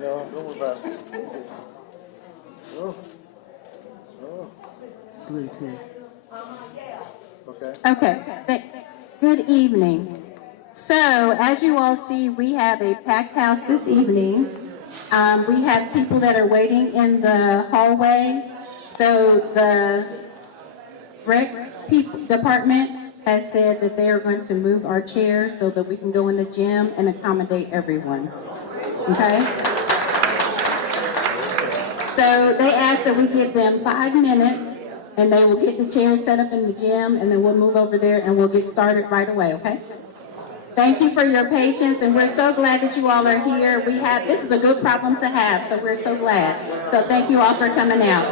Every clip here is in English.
No, don't worry about it. Oh. Okay. Okay. Good evening. So, as you all see, we have a packed house this evening. We have people that are waiting in the hallway. So the rec department has said that they are going to move our chairs so that we can go in the gym and accommodate everyone. Okay? So they asked that we give them 5 minutes and they will get the chairs set up in the gym and then we'll move over there and we'll get started right away, okay? Thank you for your patience and we're so glad that you all are here. This is a good problem to have, so we're so glad. So thank you all for coming out.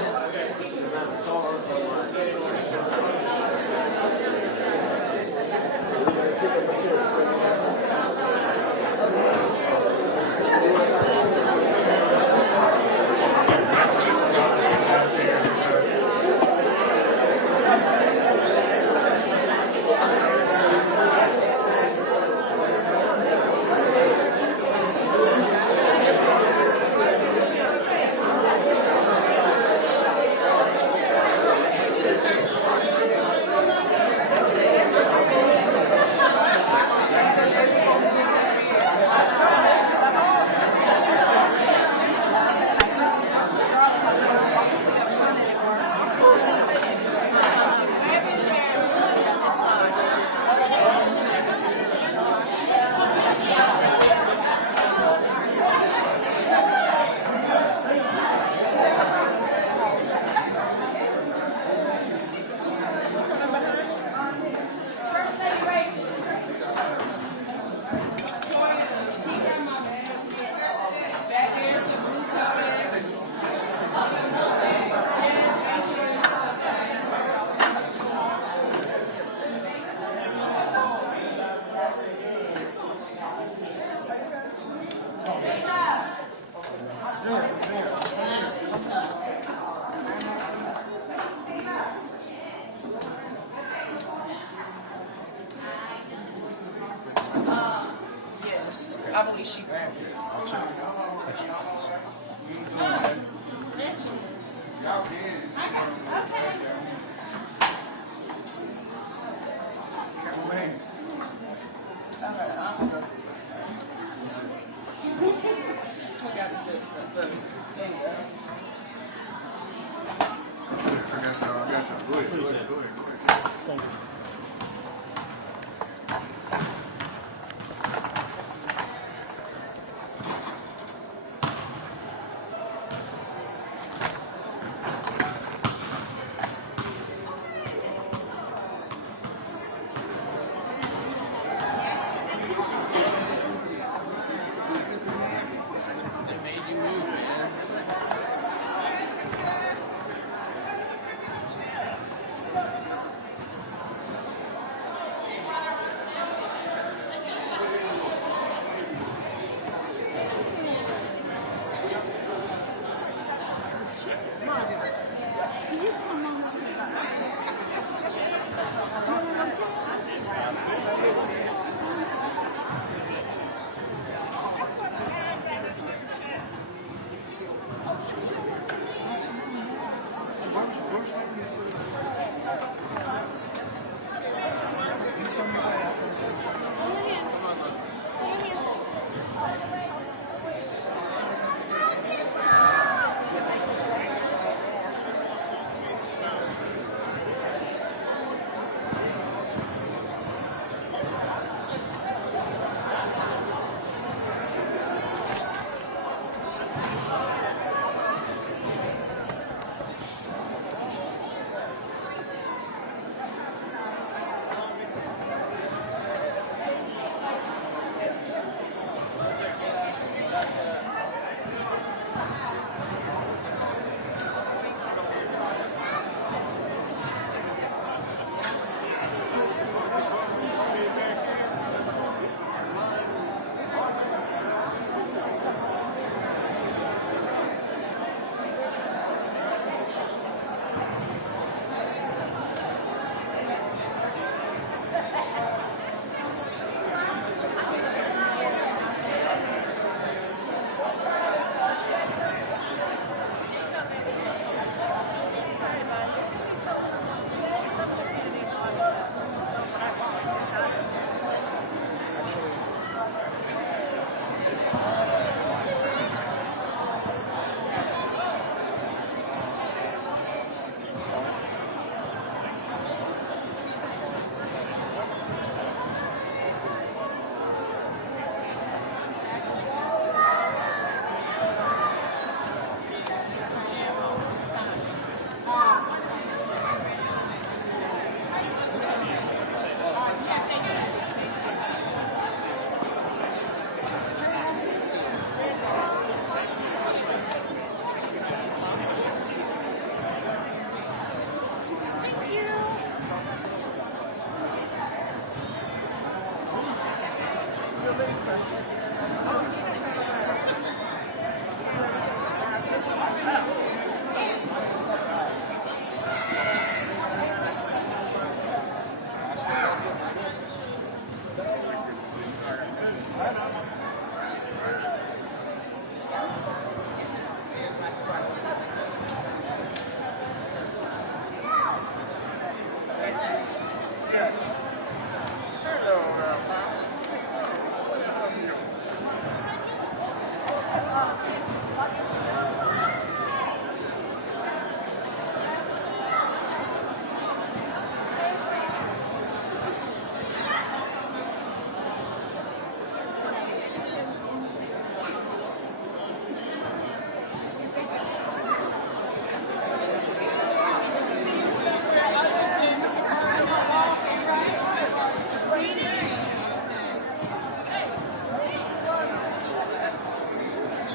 I believe she grabbed it.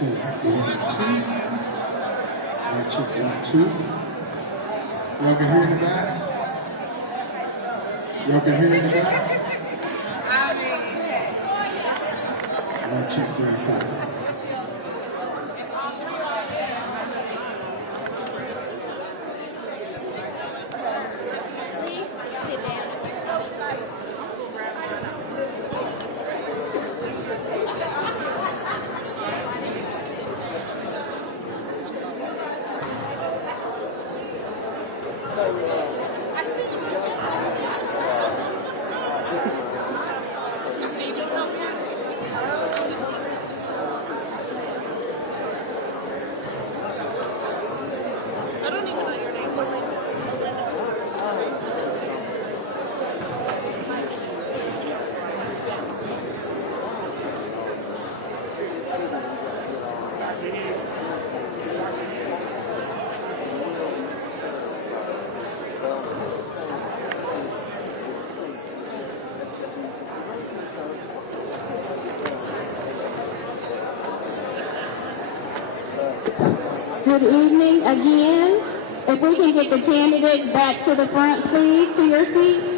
Check 1, 2. Check 1, 2. Y'all can hear in the back? Y'all can hear in the back? Check 3, 4. Good evening again. If we can get the candidates back to the front, please, to your seats.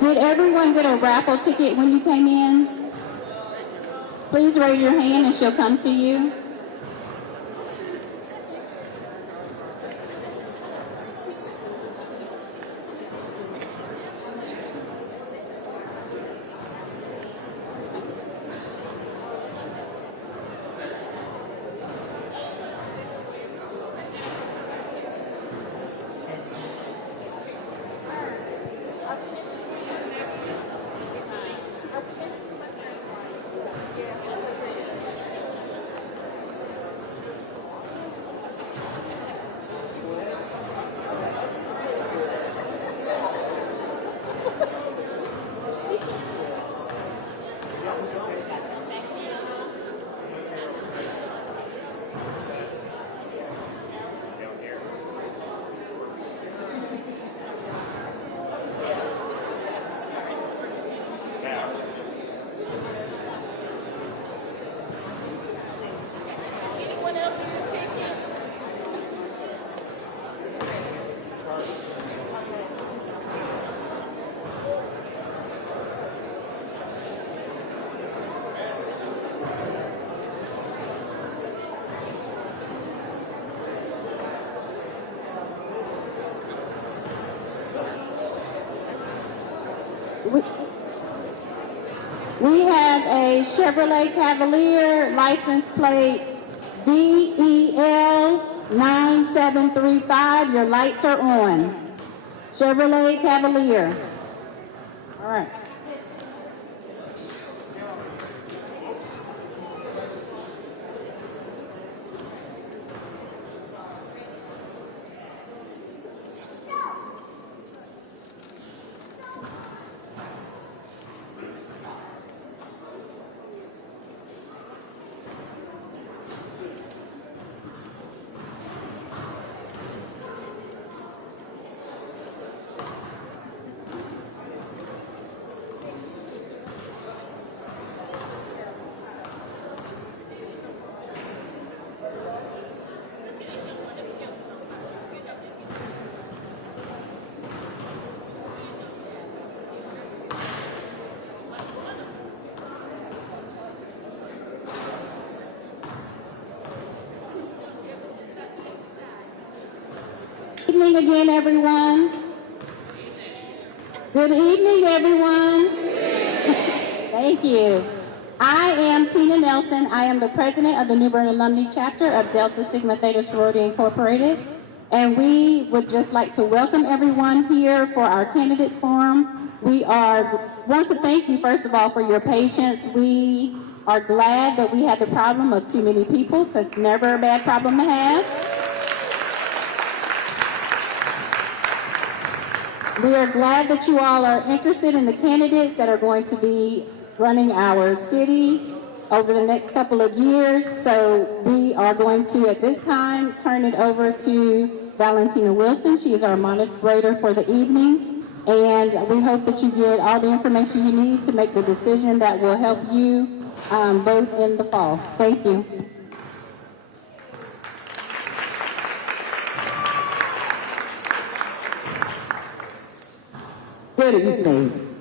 Did everyone get a raffle ticket when you came in? Please raise your hand and she'll come to you. We have a Chevrolet Cavalier license plate DEL 9735. Your lights are on. Chevrolet Cavalier. All right. Good evening again, everyone. Good evening, everyone. Thank you. I am Tina Nelson. I am the president of the New Bern Alumni chapter of Delta Sigma Theta Sorority Incorporated. And we would just like to welcome everyone here for our candidates forum. We want to thank you, first of all, for your patience. We are glad that we had the problem of too many people. That's never a bad problem to have. We are glad that you all are interested in the candidates that are going to be running our city over the next couple of years. So we are going to, at this time, turn it over to Valentina Wilson. She is our moderator for the evening. And we hope that you get all the information you need to make the decision that will help you vote in the fall. Thank you. Good evening.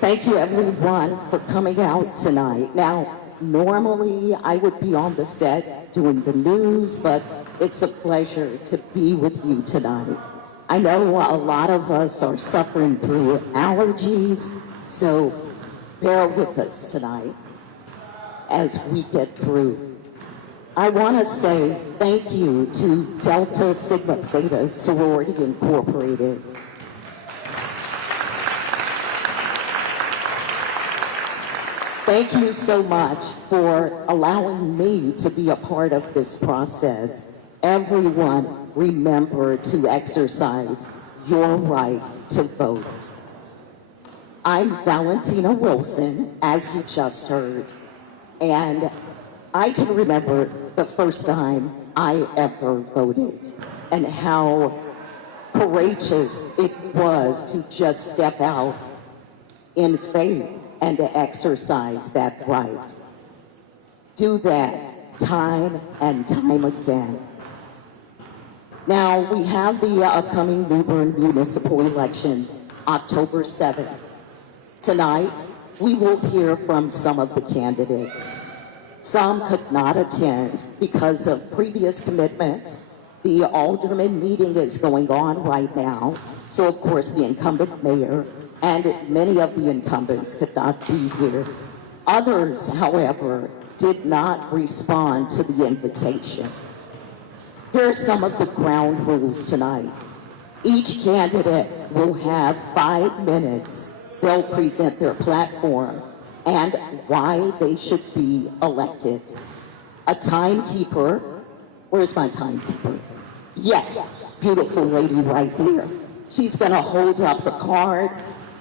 Thank you everyone for coming out tonight. Now, normally I would be on the set doing the news, but it's a pleasure to be with you tonight. I know a lot of us are suffering through allergies, so bear with us tonight as we get through. I want to say thank you to Delta Sigma Theta Sorority Incorporated. Thank you so much for allowing me to be a part of this process. Everyone, remember to exercise your right to vote. I'm Valentina Wilson, as you just heard, and I can remember the first time I ever voted and how courageous it was to just step out in faith and to exercise that right. Do that time and time again. Now, we have the upcoming New Bern municipal elections, October 7th. Tonight, we will hear from some of the candidates. Some could not attend because of previous commitments. The alderman meeting is going on right now, so of course the incumbent mayor and many of the incumbents could not be here. Others, however, did not respond to the invitation. Here are some of the ground rules tonight. Each candidate will have 5 minutes. They'll present their platform and why they should be elected. A timekeeper, where's my timekeeper? Yes, beautiful lady right there. She's gonna hold up the card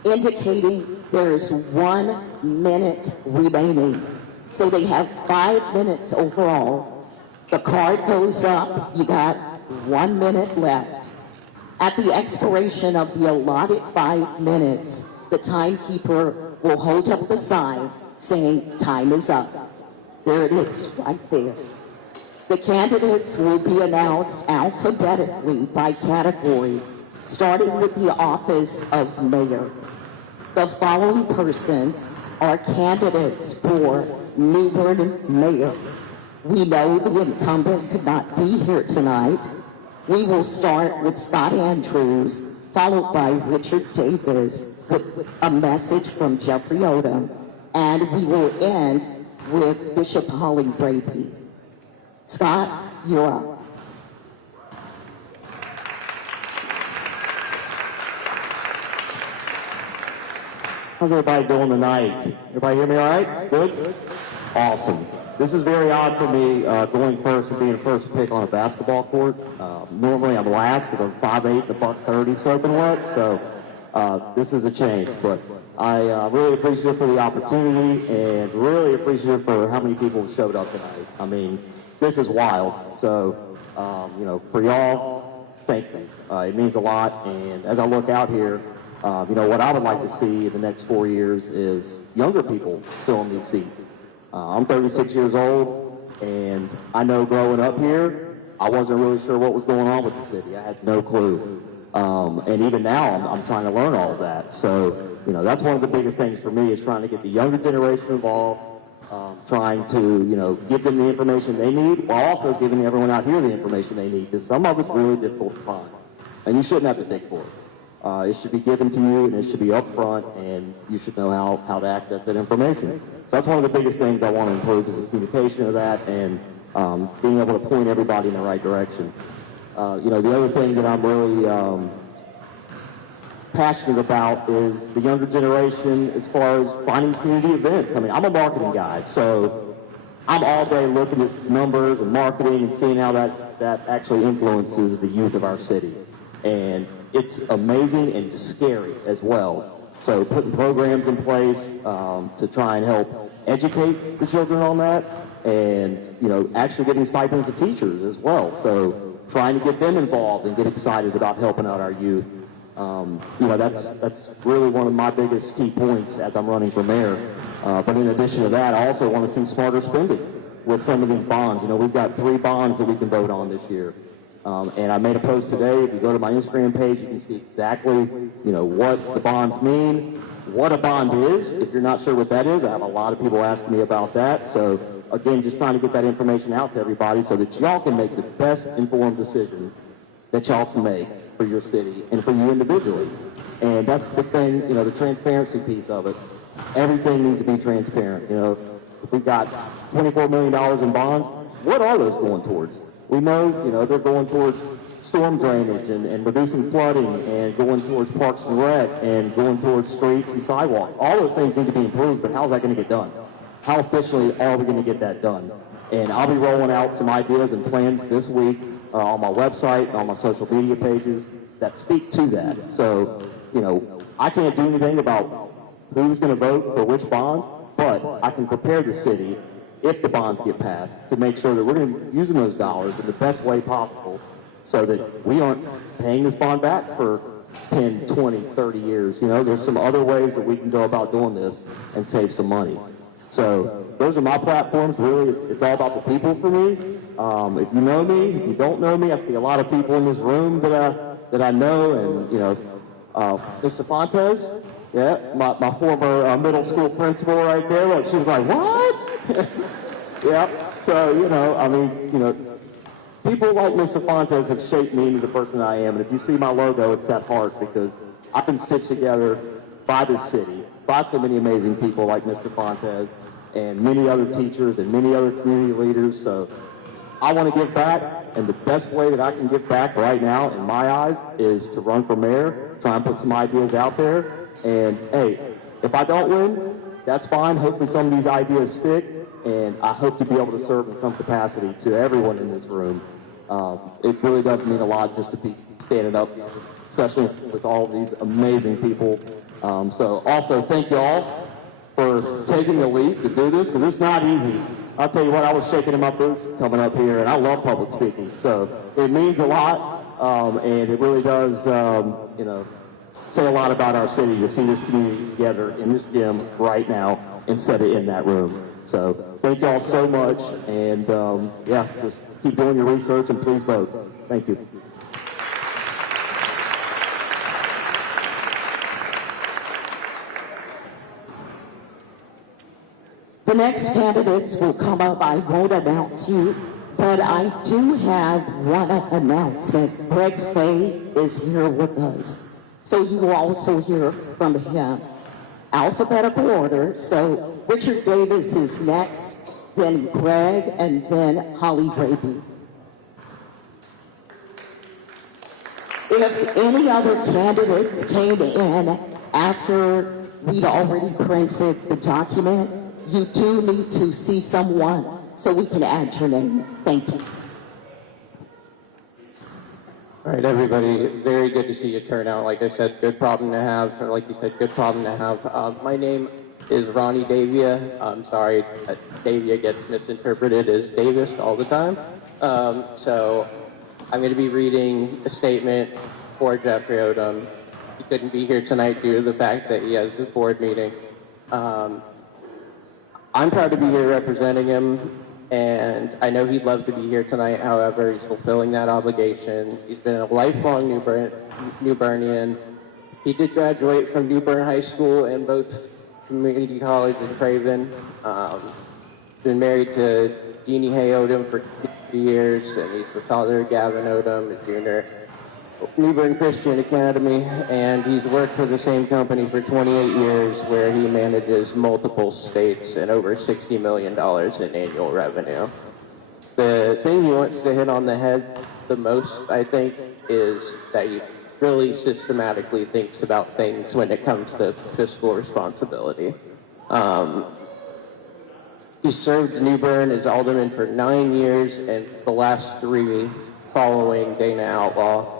indicating there's 1 minute remaining. So they have 5 minutes overall. The card goes up, you got 1 minute left. At the expiration of the allotted 5 minutes, the timekeeper will hold up the sign saying time is up. There it is, right there. The candidates will be announced alphabetically by category, starting with the office of mayor. The following persons are candidates for New Bern Mayor. We know the incumbent could not be here tonight. We will start with Scott Andrews, followed by Richard Davis with a message from Jeffrey Odom, and we will end with Bishop Holly Brady. Scott, you're up. How's everybody doing tonight? Everybody hear me all right? Good? Awesome. This is very odd for me, going first and being first pick on a basketball court. Normally I'm last because I'm 5'8", and $130 soaking wet, so this is a change. But I really appreciate for the opportunity and really appreciate for how many people showed up tonight. I mean, this is wild. So, you know, for y'all, thank you. It means a lot. And as I look out here, you know, what I would like to see in the next 4 years is younger people filling these seats. I'm 36 years old, and I know growing up here, I wasn't really sure what was going on with the city. I had no clue. And even now, I'm trying to learn all of that. So, you know, that's one of the biggest things for me is trying to get the younger generation involved, trying to, you know, give them the information they need, while also giving everyone out here the information they need, because some of it's really difficult to find. And you shouldn't have to dig for it. It should be given to you, and it should be upfront, and you should know how to access that information. So that's one of the biggest things I want to improve is the communication of that and being able to point everybody in the right direction. You know, the other thing that I'm really passionate about is the younger generation as far as finding community events. I mean, I'm a marketing guy, so I'm all day looking at numbers and marketing and seeing how that actually influences the youth of our city. And it's amazing and scary as well. So putting programs in place to try and help educate the children on that, and you know, actually getting stipends to teachers as well. So trying to get them involved and get excited about helping out our youth. You know, that's really one of my biggest key points as I'm running for mayor. But in addition to that, I also want to see smarter spending with some of these bonds. You know, we've got 3 bonds that we can vote on this year. And I made a post today. If you go to my Instagram page, you can see exactly, you know, what the bonds mean, what a bond is. If you're not sure what that is, I have a lot of people asking me about that. So again, just trying to get that information out to everybody so that y'all can make the best informed decision that y'all can make for your city and for you individually. And that's the thing, you know, the transparency piece of it. Everything needs to be transparent. You know, if we've got $24 million in bonds, what are those going towards? We know, you know, they're going towards storm drainage and reducing flooding and going towards parks and rec and going towards streets and sidewalks. All those things need to be improved, but how's that going to get done? How officially are we going to get that done? And I'll be rolling out some ideas and plans this week on my website and on my social media pages that speak to that. So, you know, I can't do anything about who's going to vote for which bond, but I can prepare the city if the bonds get passed, to make sure that we're going to be using those dollars in the best way possible so that we aren't paying this bond back for 10, 20, 30 years. You know, there's some other ways that we can go about doing this and save some money. So those are my platforms. Really, it's all about the people for me. If you know me, if you don't know me, I see a lot of people in this room that I know, and, you know, Mr. Fontes, yeah, my former middle school principal right there. Look, she was like, what? Yeah, so, you know, I mean, you know, people like Mr. Fontes have shaped me into the person I am, and if you see my logo, it's that heart, because I've been stitched together by this city, by so many amazing people like Mr. Fontes, and many other teachers, and many other community leaders. So I want to give back, and the best way that I can give back right now, in my eyes, is to run for mayor, try and put some ideas out there, and hey, if I don't win, that's fine. Hopefully some of these ideas stick, and I hope to be able to serve in some capacity to everyone in this room. It really does mean a lot just to be standing up, especially with all these amazing people. So also thank you all for taking the leap to do this, because it's not easy. I'll tell you what, I was shaking in my boots coming up here, and I love public speaking. So it means a lot, and it really does, you know, say a lot about our city to see this community together in this gym right now instead of in that room. So thank y'all so much, and yeah, just keep doing your research and please vote. Thank you. The next candidates will come up. I won't announce you, but I do have one announcement. Greg Fay is here with us, so you will also hear from him. Alphabetical order, so Richard Davis is next, then Greg, and then Holly Raby. If any other candidates came in after we'd already printed the document, you do need to see someone so we can add your name. Thank you. All right, everybody, very good to see you turn out. Like I said, good problem to have. Or like you said, good problem to have. My name is Ronnie Davia. I'm sorry, Davia gets misinterpreted as Davis all the time. So I'm going to be reading a statement for Jeffrey Odom. He couldn't be here tonight due to the fact that he has his board meeting. I'm proud to be here representing him, and I know he'd love to be here tonight. However, he's fulfilling that obligation. He's been a lifelong New Bernian. He did graduate from New Bern High School and both community college in Craven. Been married to Jeannie Hay Odom for 2 years, and he's the father of Gavin Odom, a junior New Bern Christian Academy, and he's worked for the same company for 28 years where he manages multiple states and over $60 million in annual revenue. The thing he wants to hit on the head the most, I think, is that he really systematically thinks about things when it comes to fiscal responsibility. He served New Bern as alderman for 9 years, and the last 3 following Dana Outlaw.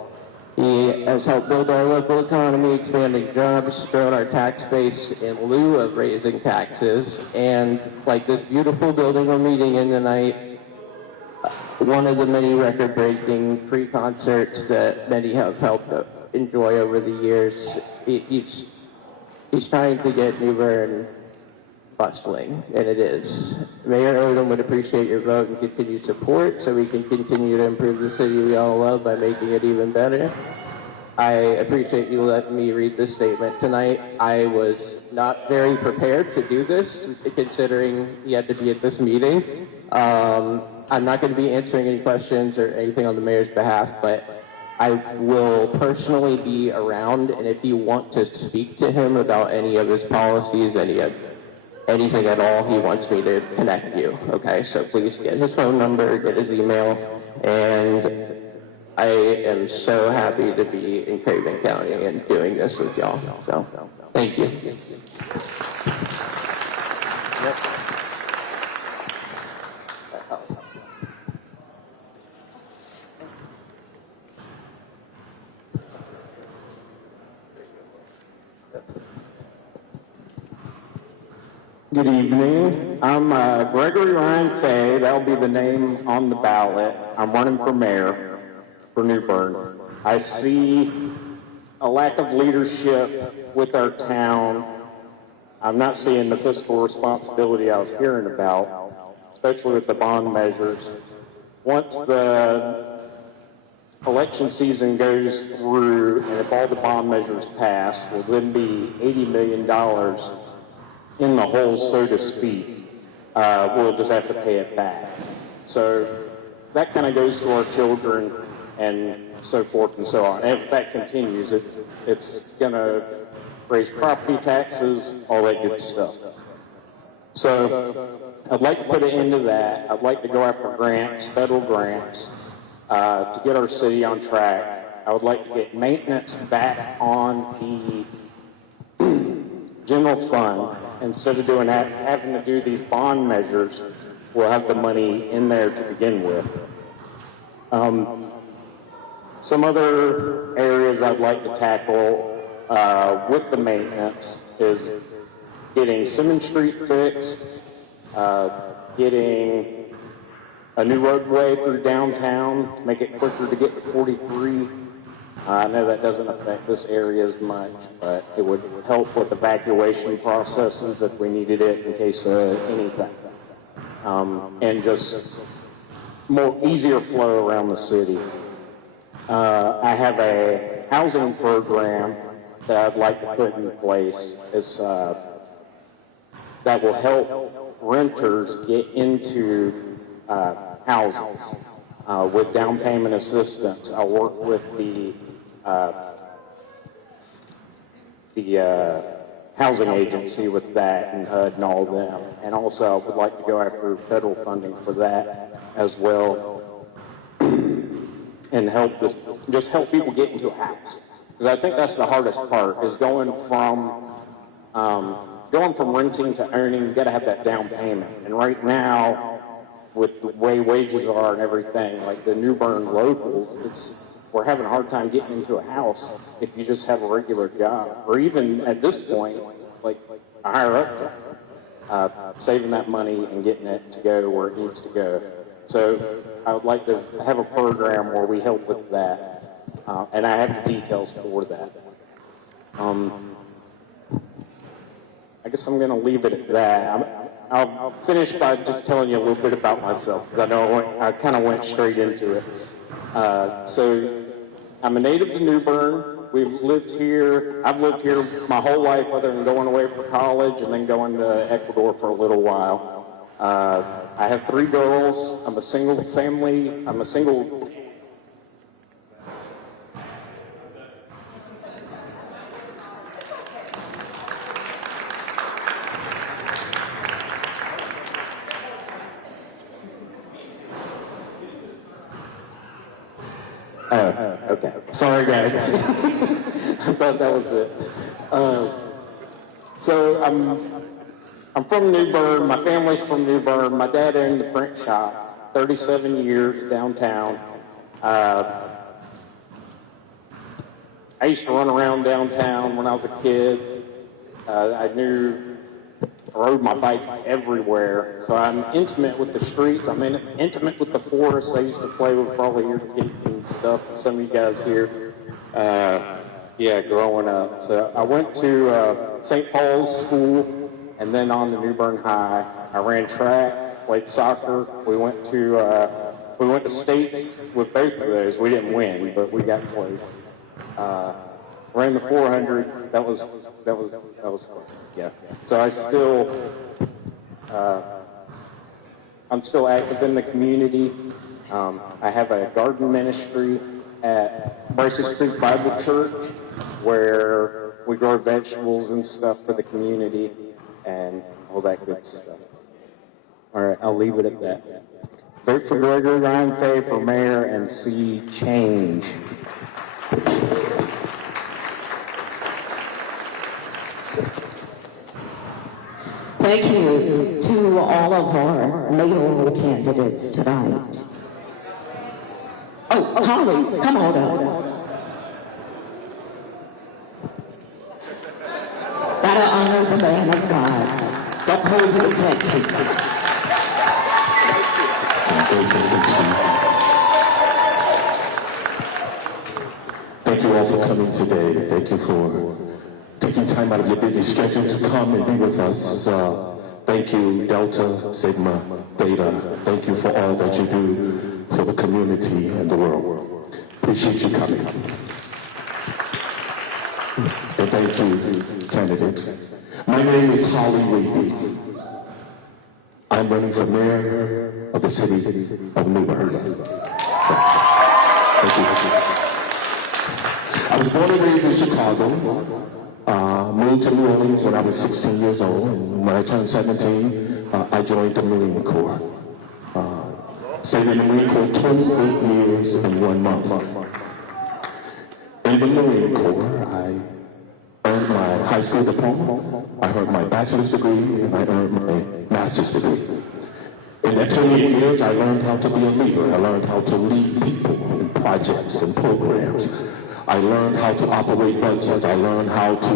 He has helped build our local economy, expanding jobs, growing our tax base in lieu of raising taxes, and like this beautiful building we're meeting in tonight, one of the many record-breaking free concerts that many have helped enjoy over the years. He's trying to get New Bern bustling, and it is. Mayor Odom would appreciate your vote and continued support so we can continue to improve the city we all love by making it even better. I appreciate you letting me read this statement tonight. I was not very prepared to do this, considering he had to be at this meeting. I'm not going to be answering any questions or anything on the mayor's behalf, but I will personally be around, and if you want to speak to him about any of his policies, anything at all, he wants me to connect you. Okay, so please get his phone number, get his email, and I am so happy to be in Craven County and doing this with y'all. So, thank you. Good evening. I'm Gregory Ryan Fay. That'll be the name on the ballot. I'm running for mayor for New Bern. I see a lack of leadership with our town. I'm not seeing the fiscal responsibility I was hearing about, especially with the bond measures. Once the election season goes through, and if all the bond measures pass, will then be $80 million in the hole, so to speak. We'll just have to pay it back. So that kind of goes to our children and so forth and so on. And if that continues, it's going to raise property taxes, all that good stuff. So I'd like to put an end to that. I'd like to go after grants, federal grants, to get our city on track. I would like to get maintenance back on the general fund. Instead of doing that, having to do these bond measures, we'll have the money in there to begin with. Some other areas I'd like to tackle with the maintenance is getting Simmons Street fixed, getting a new roadway through downtown to make it quicker to get to 43. I know that doesn't affect this area as much, but it would help with evacuation processes if we needed it in case of anything. And just easier flow around the city. I have a housing program that I'd like to put in place. It's, that will help renters get into houses with down payment assistance. I'll work with the housing agency with that and HUD and all of them. And also I would like to go after federal funding for that as well and help just help people get into a house. Because I think that's the hardest part, is going from renting to owning. You got to have that down payment. And right now, with the way wages are and everything, like the New Bern local, we're having a hard time getting into a house if you just have a regular job, or even at this point, like a higher up job, saving that money and getting it to go where it needs to go. So I would like to have a program where we help with that, and I have the details for that. I guess I'm going to leave it at that. I'll finish by just telling you a little bit about myself, because I know I kind of went straight into it. So I'm a native to New Bern. I've lived here my whole life, other than going away for college and then going to Ecuador for a little while. I have 3 girls. I'm a single family. Okay. Sorry, guys. I thought that was it. So I'm from New Bern. My family's from New Bern. My dad owned the print shop, 37 years downtown. I used to run around downtown when I was a kid. I rode my bike everywhere, so I'm intimate with the streets. I'm intimate with the forest. I used to play with probably your kids and stuff, and some of you guys here. Growing up. So I went to St. Paul's School, and then on to New Bern High. I ran track, played soccer. We went to states with both of those. We didn't win, but we got played. Ran the 400. That was fun. Yeah. So I'm still active in the community. I have a garden ministry at Bryce's Creek Bible Church, where we grow vegetables and stuff for the community and all that good stuff. All right, I'll leave it at that. Vote for Gregory Ryan Fay for mayor and see change. Thank you to all of our mayoral candidates tonight. Oh, Holly, come on up. Gotta honor the man of God. Don't hold your Betsy. Thank you all for coming today. Thank you for taking time out of your busy schedule to come and be with us. Thank you, Delta, Sigma, Theta. Thank you for all that you do for the community and the world. Appreciate you coming. And thank you, candidates. My name is Holly Wade. I'm running for mayor of the city of New Bern. Thank you. I was born and raised in Chicago. Moved to New Orleans when I was 16 years old, and when I turned 17, I joined the Marine Corps. Stayed in the Marine Corps 28 years and 1 month. In the Marine Corps, I earned my high school diploma, I earned my bachelor's degree, and I earned my master's degree. In that 28 years, I learned how to be a leader. I learned how to lead people in projects and programs. I learned how to operate budgets. I learned how to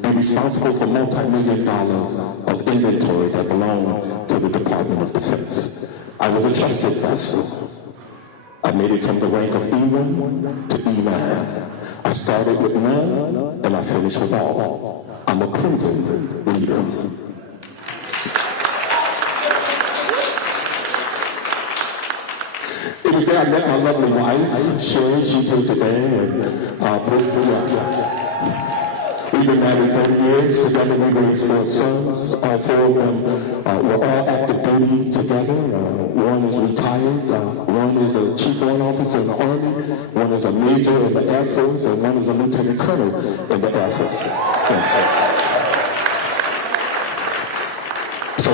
be responsible for multi-million dollars of inventory that belonged to the Department of Defense. I was a trusted vessel. I made it from the rank of E1 to E9. I started with none, and I finished with all. I'm a proven leader. It was there I met my lovely wife, Sherry. She's here today, and we've been married 30 years. Together we raised 4 sons. All 4 of them were all active duty together. One is retired. One is a chief warrant officer in the Army. One is a major in the Air Force, and one is a lieutenant colonel in the Air Force. So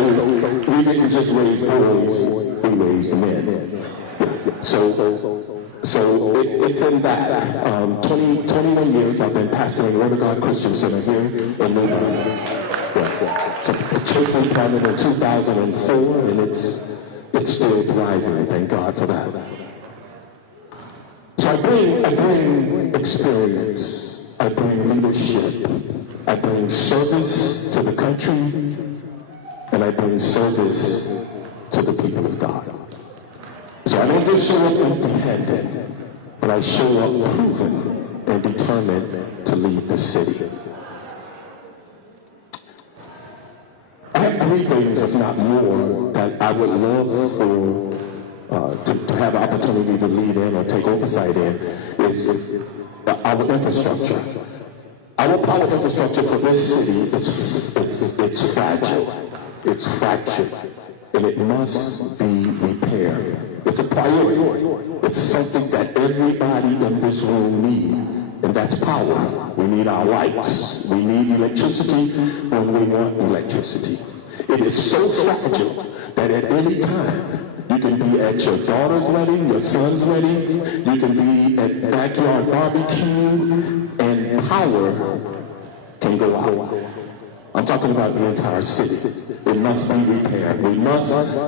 we didn't just raise boys, we raised men. So So it's in that. 21 years I've been pastoring Word of God Christian Center here in New Bern. Yeah. So the church was planted in 2004, and it's still thriving. Thank God for that. So I bring experience. I bring leadership. I bring service to the country, and I bring service to the people of God. So I don't just show up empty-handed, but I show up proven and determined to lead the city. I have three things, if not more, that I would love for to have the opportunity to lead in or take oversight in. Is our infrastructure. Our power infrastructure for this city it's fragile, it's fractured, and it must be repaired. It's a priority. It's something that everybody in this room needs, and that's power. We need our lights. We need electricity when we want electricity. It is so fragile that at any time, you can be at your daughter's wedding, your son's wedding, you can be at backyard barbecue, and power can go out. I'm talking about the entire city. It must be repaired. We must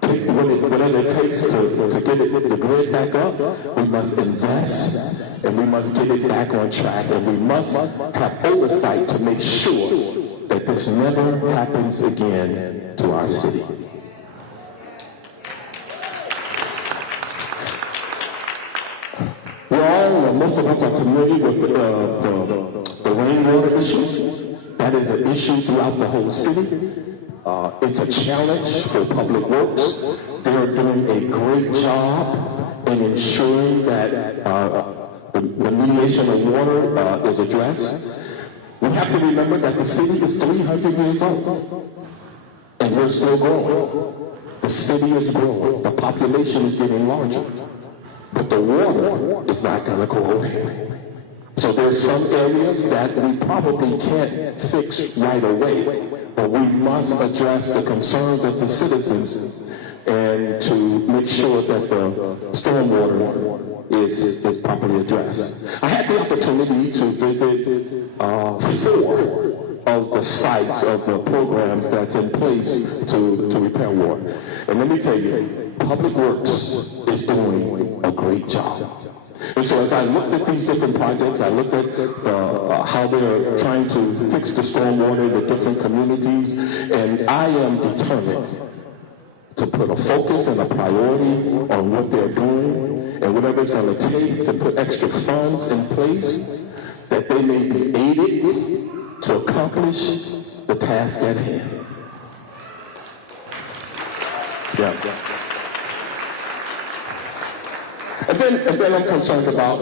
take whatever it takes to get the grid back up. We must invest, and we must get it back on track, and we must have oversight to make sure that this never happens again to our city. Most of us are familiar with the rainwater issue. That is an issue throughout the whole city. It's a challenge for public works. They're doing a great job in ensuring that the mediation of water is addressed. We have to remember that the city is 300 years old, and we're still growing. The city is growing. The population is getting larger. But the water is not going to go away. So there's some areas that we probably can't fix right away, but we must address the concerns of the citizens and to make sure that the stormwater is properly addressed. I had the opportunity to visit 4 of the sites of the programs that's in place to repair water. And let me tell you, Public Works is doing a great job. And so as I looked at these different projects, I looked at how they're trying to fix the stormwater in the different communities, and I am determined to put a focus and a priority on what they're doing, and whatever it's going to take to put extra funds in place that they may be aided to accomplish the task at hand. Yeah. And then I'm concerned about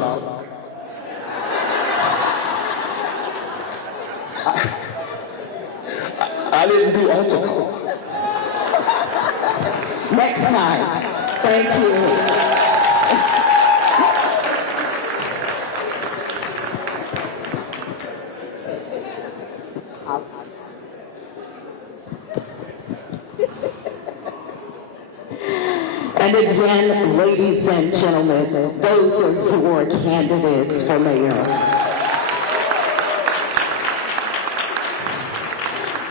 I didn't do altar call. Next time. Thank you. And again, ladies and gentlemen, those are your candidates for mayor.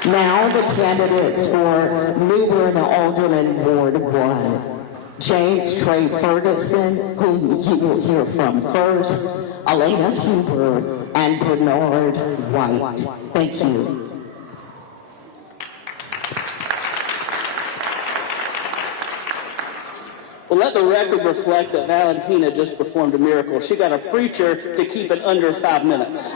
Now the candidates for New Bern Aldermen Ward 1. James Trey Ferguson, whom you will hear from first, Elena Huber, and Bernard White. Thank you. Well, let the record reflect that Valentina just performed a miracle. She got a preacher to keep it under 5 minutes.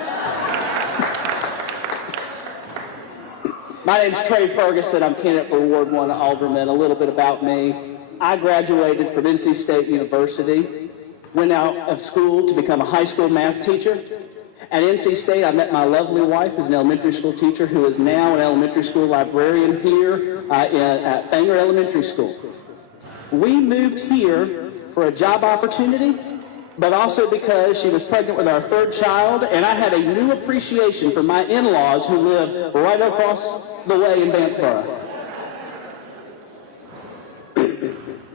My name's Trey Ferguson. I'm candidate for Ward 1 Alderman. A little bit about me. I graduated from NC State University, went out of school to become a high school math teacher. At NC State, I met my lovely wife, who's an elementary school teacher, who is now an elementary school librarian here at Bangor Elementary School. We moved here for a job opportunity, but also because she was pregnant with our 3rd child, and I had a new appreciation for my in-laws who live right across the way in Vanceboro.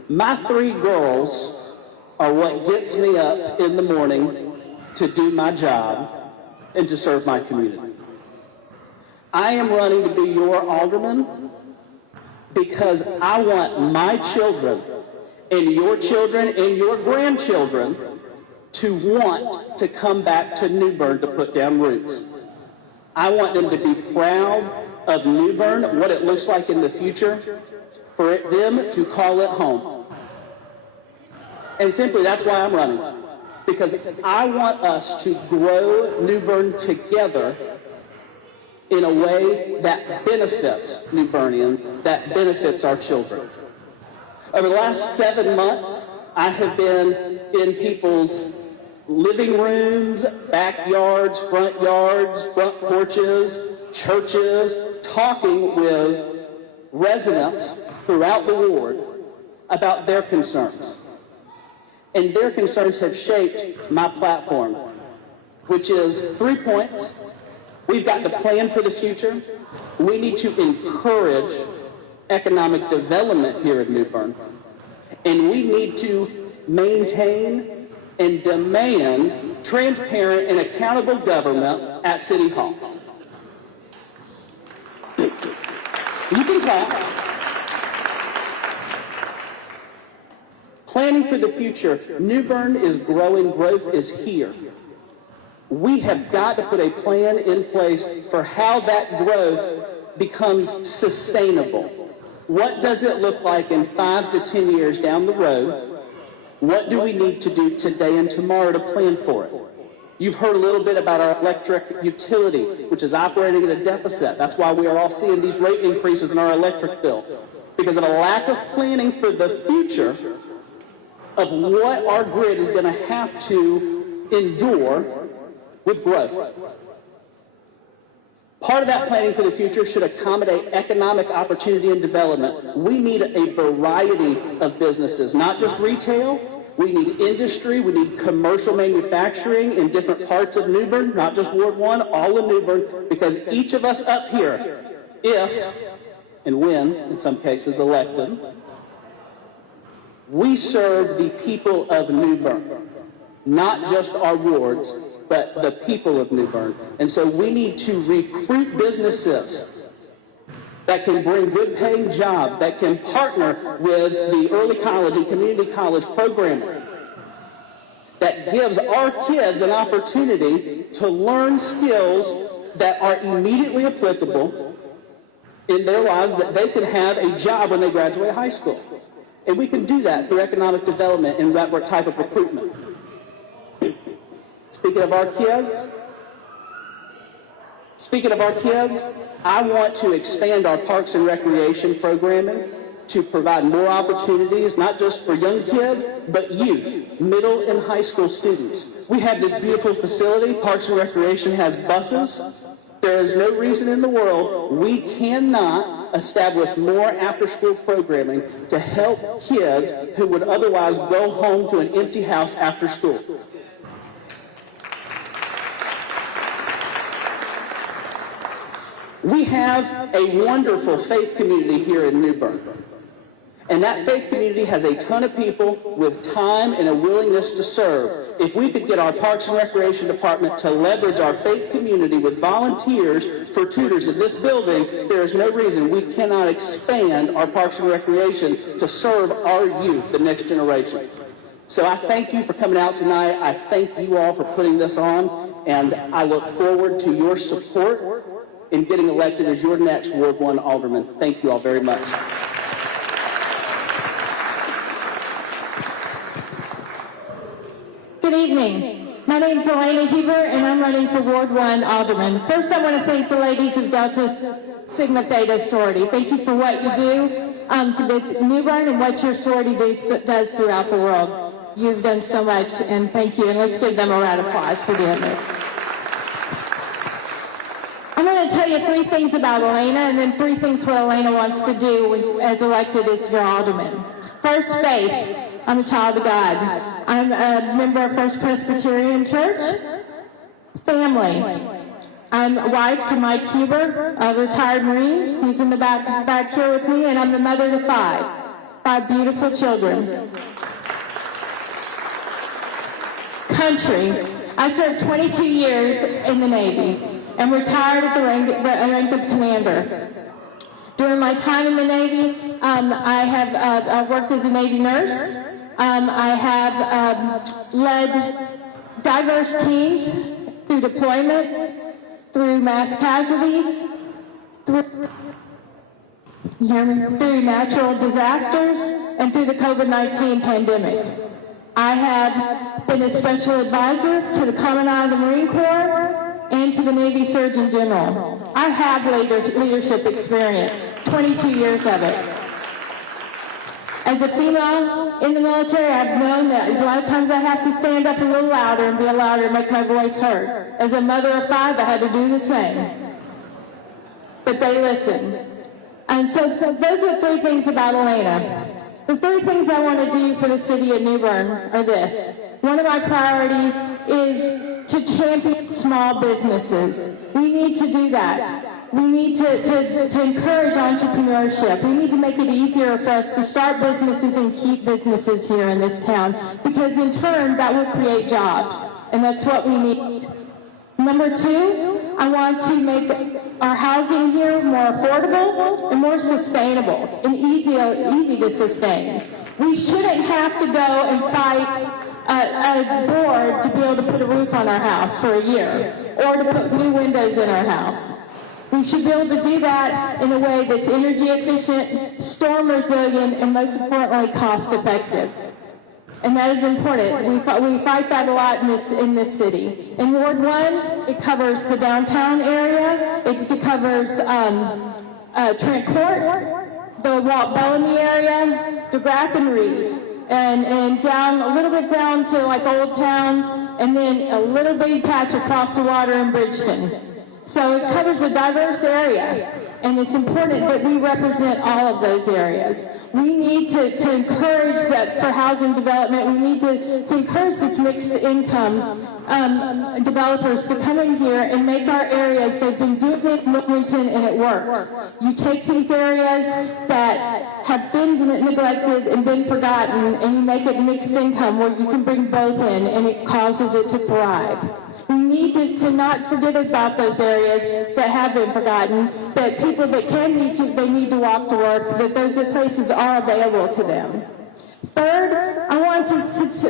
My 3 girls are what gets me up in the morning to do my job and to serve my community. I am running to be your alderman because I want my children and your grandchildren to want to come back to New Bern to put down roots. I want them to be proud of New Bern, what it looks like in the future, for them to call it home. And simply, that's why I'm running. Because I want us to grow New Bern together in a way that benefits New Bernians, that benefits our children. Over the last 7 months, I have been in people's living rooms, backyards, front porches, churches, talking with residents throughout the ward about their concerns. And their concerns have shaped my platform, which is 3 points. We've got to plan for the future. We need to encourage economic development here at New Bern. And we need to maintain and demand transparent and accountable government at City Hall. You can clap. Planning for the future. New Bern is growing. Growth is here. We have got to put a plan in place for how that growth becomes sustainable. What does it look like in 5 to 10 years down the road? What do we need to do today and tomorrow to plan for it? You've heard a little bit about our electric utility, which is operating at a deficit. That's why we are all seeing these rate increases in our electric bill, because of a lack of planning for the future of what our grid is going to have to endure with growth. Part of that planning for the future should accommodate economic opportunity and development. We need a variety of businesses, not just retail. We need industry. We need commercial manufacturing in different parts of New Bern, not just Ward 1, all of New Bern, because each of us up here, if and when, in some cases, elected, we serve the people of New Bern, not just our wards, but the people of New Bern. And so we need to recruit businesses that can bring good paying jobs, that can partner with the early college and community college programming, that gives our kids an opportunity to learn skills that are immediately applicable in their lives, that they can have a job when they graduate high school. And we can do that through economic development and that type of recruitment. Speaking of our kids, I want to expand our parks and recreation programming to provide more opportunities, not just for young kids, but youth, middle and high school students. We have this beautiful facility. Parks and Recreation has buses. There is no reason in the world we cannot establish more after-school programming to help kids who would otherwise go home to an empty house after school. We have a wonderful faith community here in New Bern. And that faith community has a ton of people with time and a willingness to serve. If we could get our Parks and Recreation Department to leverage our faith community with volunteers for tutors in this building, there is no reason we cannot expand our Parks and Recreation to serve our youth, the next generation. So I thank you for coming out tonight. I thank you all for putting this on, and I look forward to your support in getting elected as your next Ward 1 Alderman. Thank you all very much. Good evening. My name is Elena Huber, and I'm running for Ward 1 Alderman. First, I want to thank the ladies of Delta Sigma Theta sorority. Thank you for what you do with New Bern and what your sorority does throughout the world. You've done so much, and thank you. And let's give them a round of applause for doing this. I'm going to tell you 3 things about Elena, and then 3 things what Elena wants to do as elected as your alderman. First, faith. I'm a child of God. I'm a member of First Presbyterian Church. Family. I'm a wife to Mike Huber, a retired Marine. He's in the back here with me, and I'm the mother to 5 beautiful children. country. I served 22 years in the Navy and retired at the rank of commander. During my time in the Navy, I have worked as a Navy nurse. I have led diverse teams through deployments, through mass casualties, through natural disasters, and through the COVID-19 pandemic. I have been a special advisor to the Commandant of the Marine Corps and to the Navy Surgeon General. I have leadership experience, 22 years of it. As a female in the military, I've known that a lot of times I have to stand up a little louder and be louder to make my voice heard. As a mother of 5, I had to do the same. But they listened. And so those are 3 things about Elena. The 3 things I want to do for the city of New Bern are this. One of my priorities is to champion small businesses. We need to do that. We need to encourage entrepreneurship. We need to make it easier for us to start businesses and keep businesses here in this town, because in turn that will create jobs, and that's what we need. Number 2, I want to make our housing here more affordable and more sustainable and easy to sustain. We shouldn't have to go and fight a board to be able to put a roof on our house for a year or to put new windows in our house. We should be able to do that in a way that's energy efficient, storm resilient, and most importantly, cost effective. And that is important. We fight that a lot in this city. In Ward 1, it covers the downtown area. It covers Trent Court, the Walt Bellamy area, DeGraff and Reed, and down a little bit down to like Old Town, and then a little bitty patch across the water in Bridgeton. So it covers a diverse area, and it's important that we represent all of those areas. We need to encourage that for housing development. We need to encourage this mixed income developers to come in here and make our areas. They've been doing it in Wilmington, and it works. You take these areas that have been neglected and been forgotten, and you make it mixed income where you can bring both in, and it causes it to thrive. We need to not forget about those areas that have been forgotten, that people that they need to walk to work, that those places are available to them. Third, I want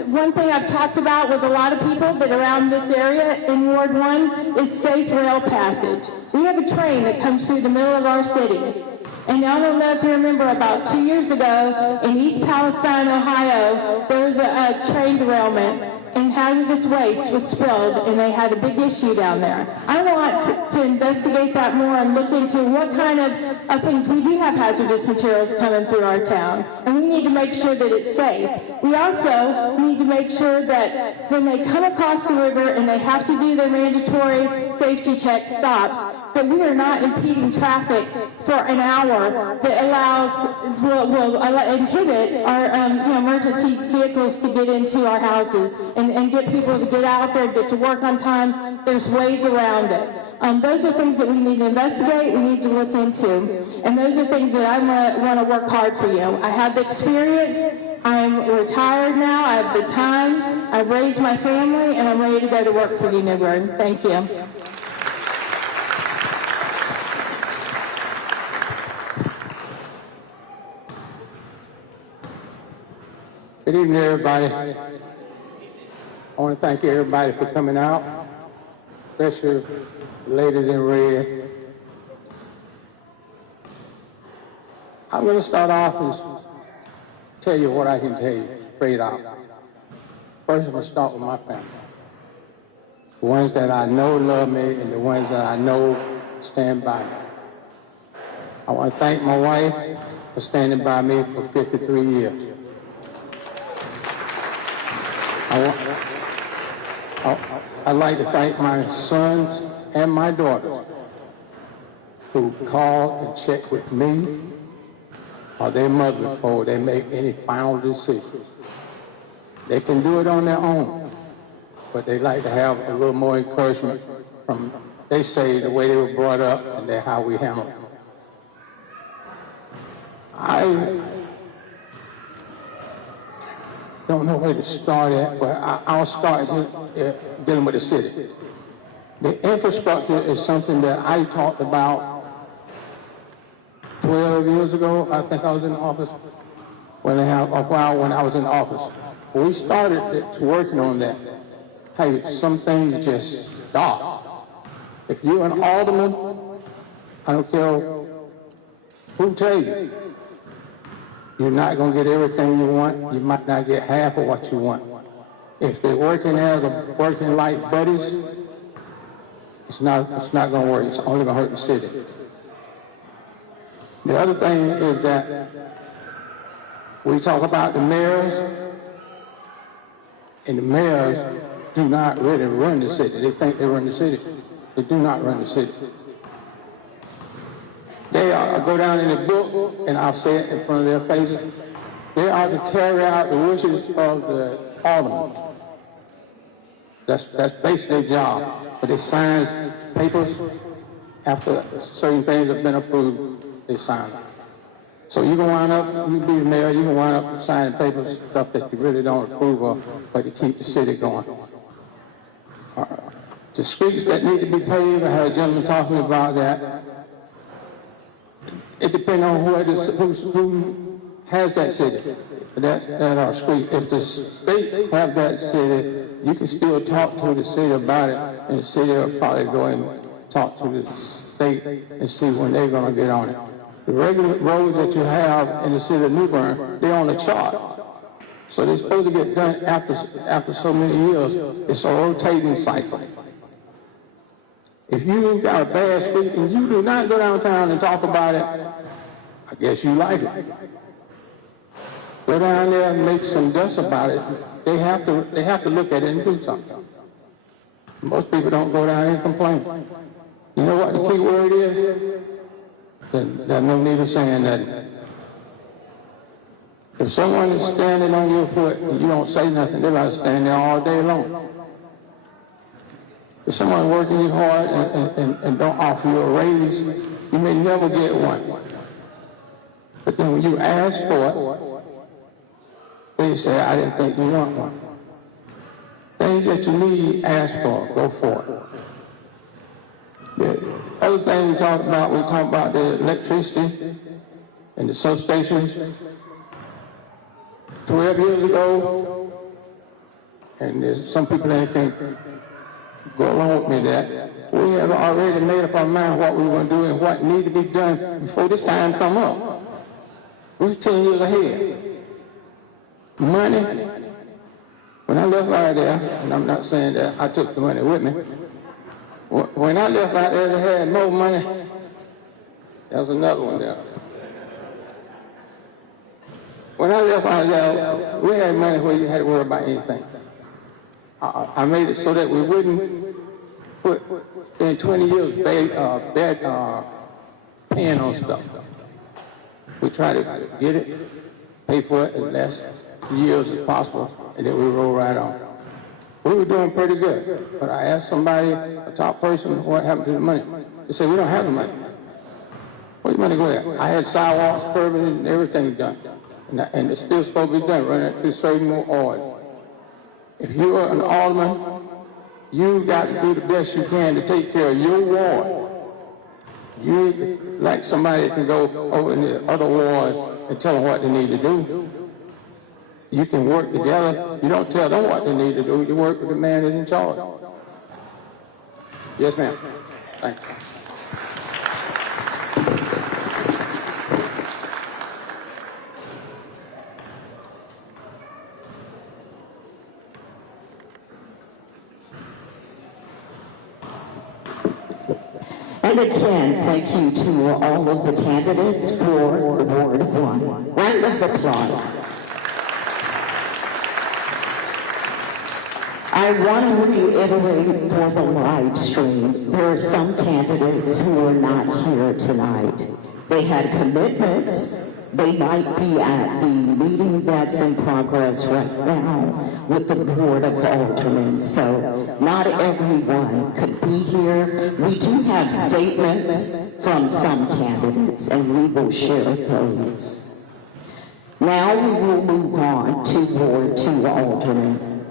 one thing I've talked about with a lot of people that around this area in Ward 1 is safe rail passage. We have a train that comes through the middle of our city. And I don't know if you remember, about 2 years ago in East Palestine, Ohio, there was a train derailment, and hazardous waste was spilled, and they had a big issue down there. I want to investigate that more and look into what kind of things. We do have hazardous materials coming through our town, and we need to make sure that it's safe. We also need to make sure that when they come across the river and they have to do their mandatory safety check stops, that we are not impeding traffic for an hour that will inhibit our emergency vehicles to get into our houses and get people to get out there, get to work on time. There's ways around it. Those are things that we need to investigate, we need to look into. And those are things that I want to work hard for you. I have the experience. I'm retired now. I have the time. I've raised my family, and I'm ready to go to work for you, New Bern. Thank you. Good evening, everybody. I want to thank everybody for coming out, especially the ladies in red. I'm going to start off and tell you what I can tell you straight out. First, I'm going to start with my family. The ones that I know love me and the ones that I know stand by me. I want to thank my wife for standing by me for 53 years. I'd like to thank my sons and my daughters who called and checked with me or their mother before they make any final decisions. They can do it on their own, but they like to have a little more encouragement from, they say, the way they were brought up and how we handle it. don't know where to start at, but I'll start dealing with the city. The infrastructure is something that I talked about 12 years ago. I think I was in office when I was in office. We started working on that. Hey, some things just stop. If you're an alderman, I don't care who tell you, you're not going to get everything you want. You might not get half of what you want. If they're working like buddies, it's not going to work. It's only going to hurt the city. The other thing is that we talk about the mayors, and the mayors do not really run the city. They think they run the city. They do not run the city. They go down in the book, and I'll say it in front of their faces. They are to carry out the wishes of the aldermen. That's basically their job. But they sign papers after certain things have been approved. They sign them. So you can wind up, you be the mayor, you can wind up signing papers, stuff that you really don't approve of, but to keep the city going. The streets that need to be paved, I had a gentleman talking about that. It depends on who has that city, that our street. If the state have that city, you can still talk to the city about it, and the city will probably go and talk to the state and see when they're going to get on it. The regular roads that you have in the city of New Bern, they're on the chart. So they're supposed to get done after so many years. It's a rotating cycle. If you got a bad street and you do not go downtown and talk about it, I guess you like it. Go down there and make some dust about it. They have to look at it and do something. Most people don't go down and complain. You know what the key word is? There's no need of saying that. If someone is standing on your foot and you don't say nothing, they're going to stand there all day long. If someone's working you hard and don't offer you a raise, you may never get one. But then when you ask for it, they say, I didn't think you want one. Things that you need, ask for, go for it. The other thing we talk about the electricity and the substations. 12 years ago, and there's some people that can go along with me that we have already made up our mind what we want to do and what need to be done before this time come up. We're 10 years ahead. Money, when I left out there, and I'm not saying that I took the money with me, when I left out there, they had more money. There's another one there. When I left out there, we had money where you had to worry about anything. I made it so that we wouldn't spend 20 years paying on stuff. We try to get it, pay for it as last years as possible, and then we roll right on. We were doing pretty good, but I asked somebody, a top person, what happened to the money. They said, we don't have the money. Where's the money go at? I had sidewalks, curbing, and everything done. And it's still supposed to be done, running through certain more oil. If you're an alderman, you got to do the best you can to take care of your ward. You like somebody that can go over in the other wards and tell them what they need to do. You can work together. You don't tell them what they need to do. You work with the man that's in charge. Yes, ma'am. Thanks. And again, thank you to all of the candidates for the Board of One. Round of applause. I want to reiterate for the live stream, there are some candidates who are not here tonight. They had commitments. They might be at the meeting that's in progress right now with the Board of Aldermen. So not everyone could be here. We do have statements from some candidates, and we will share those. Now we will move on to Ward 2 Alderman.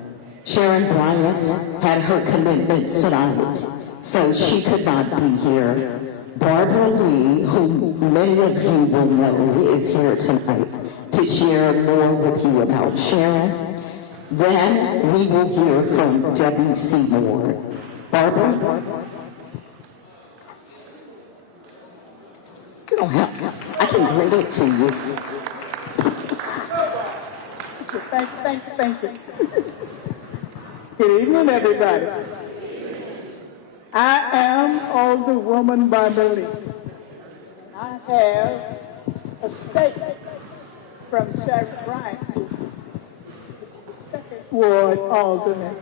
Sharon Bryant had her commitments tonight, so she could not be here. Barbara Lee, whom many of you will know, is here tonight to share more with you about Sharon. Then we will hear from Debbie Seymour. Barbara? You don't have, I can bring it to you. Thank you. Good evening, everybody. I am Alderwoman Barbara Lee. I have a statement from Sharon Bryant, who's the second Ward Alderman.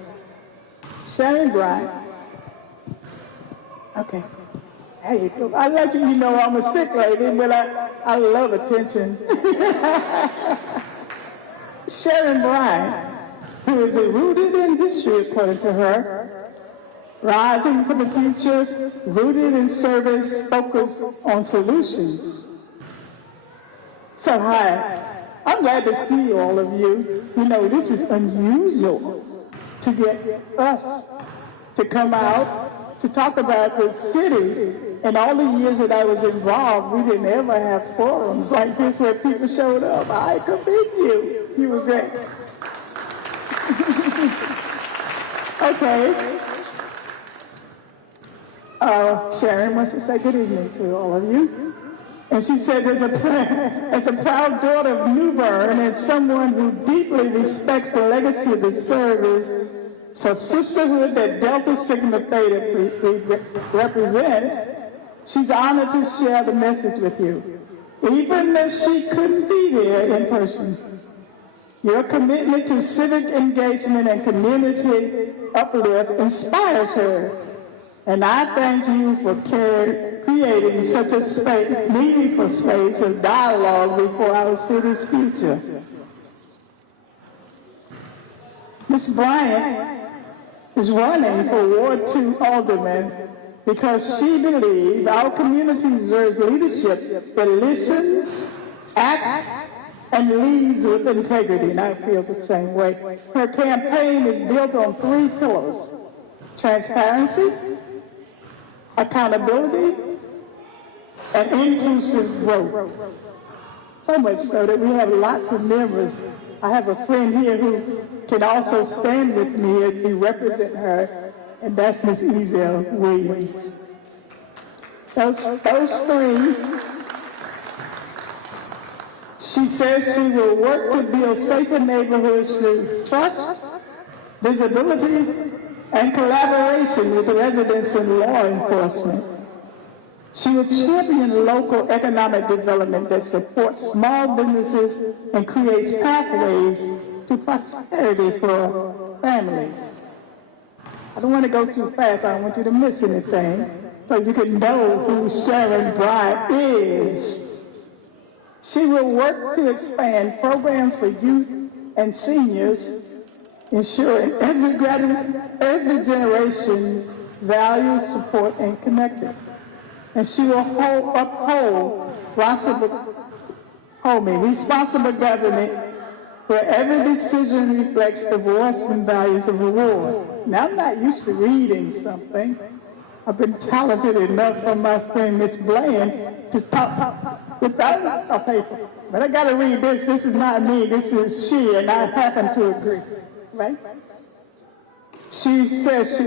Sharon Bryant. Okay. Hey, I like you know I'm a sick lady, but I love attention. Sharon Bryant, who is rooted in history according to her, rising for the future, rooted in service, focused on solutions. So hi, I'm glad to see all of you. You know, this is unusual to get us to come out to talk about the city. In all the years that I was involved, we didn't ever have forums like this where people showed up. I commend you. You were great. Okay. Sharon wants to say good evening to all of you. And she said, as a proud daughter of New Bern and someone who deeply respects the legacy of the service, so sisterhood that Delta Sigma Theta represents, she's honored to share the message with you, even if she couldn't be there in person. Your commitment to civic engagement and community uplift inspires her. And I thank you for creating such a meaningful space of dialogue before our city's future. Ms. Bryant is running for Ward 2 Alderman because she believes our community deserves leadership that listens, acts, and leads with integrity, and I feel the same way. Her campaign is built on 3 pillars: transparency, accountability, and inclusive growth. So much so that we have lots of members. I have a friend here who can also stand with me as we represent her, and that's Ms. Ezel Williams. Those 3, she says she will work to build safer neighborhoods through trust, visibility, and collaboration with the residents and law enforcement. She will champion local economic development that supports small businesses and creates pathways to prosperity for families. I don't want to go too fast. I don't want you to miss anything, so you can know who Sharon Bryant is. She will work to expand programs for youth and seniors, ensuring every generation values, support, and connected. And she will uphold responsible government where every decision reflects the voice and values of the ward. Now, I'm not used to reading something. I've been talented enough from my friend Miss Bland to talk without a paper. But I got to read this. This is not me. This is she, and I happen to agree. Right? She says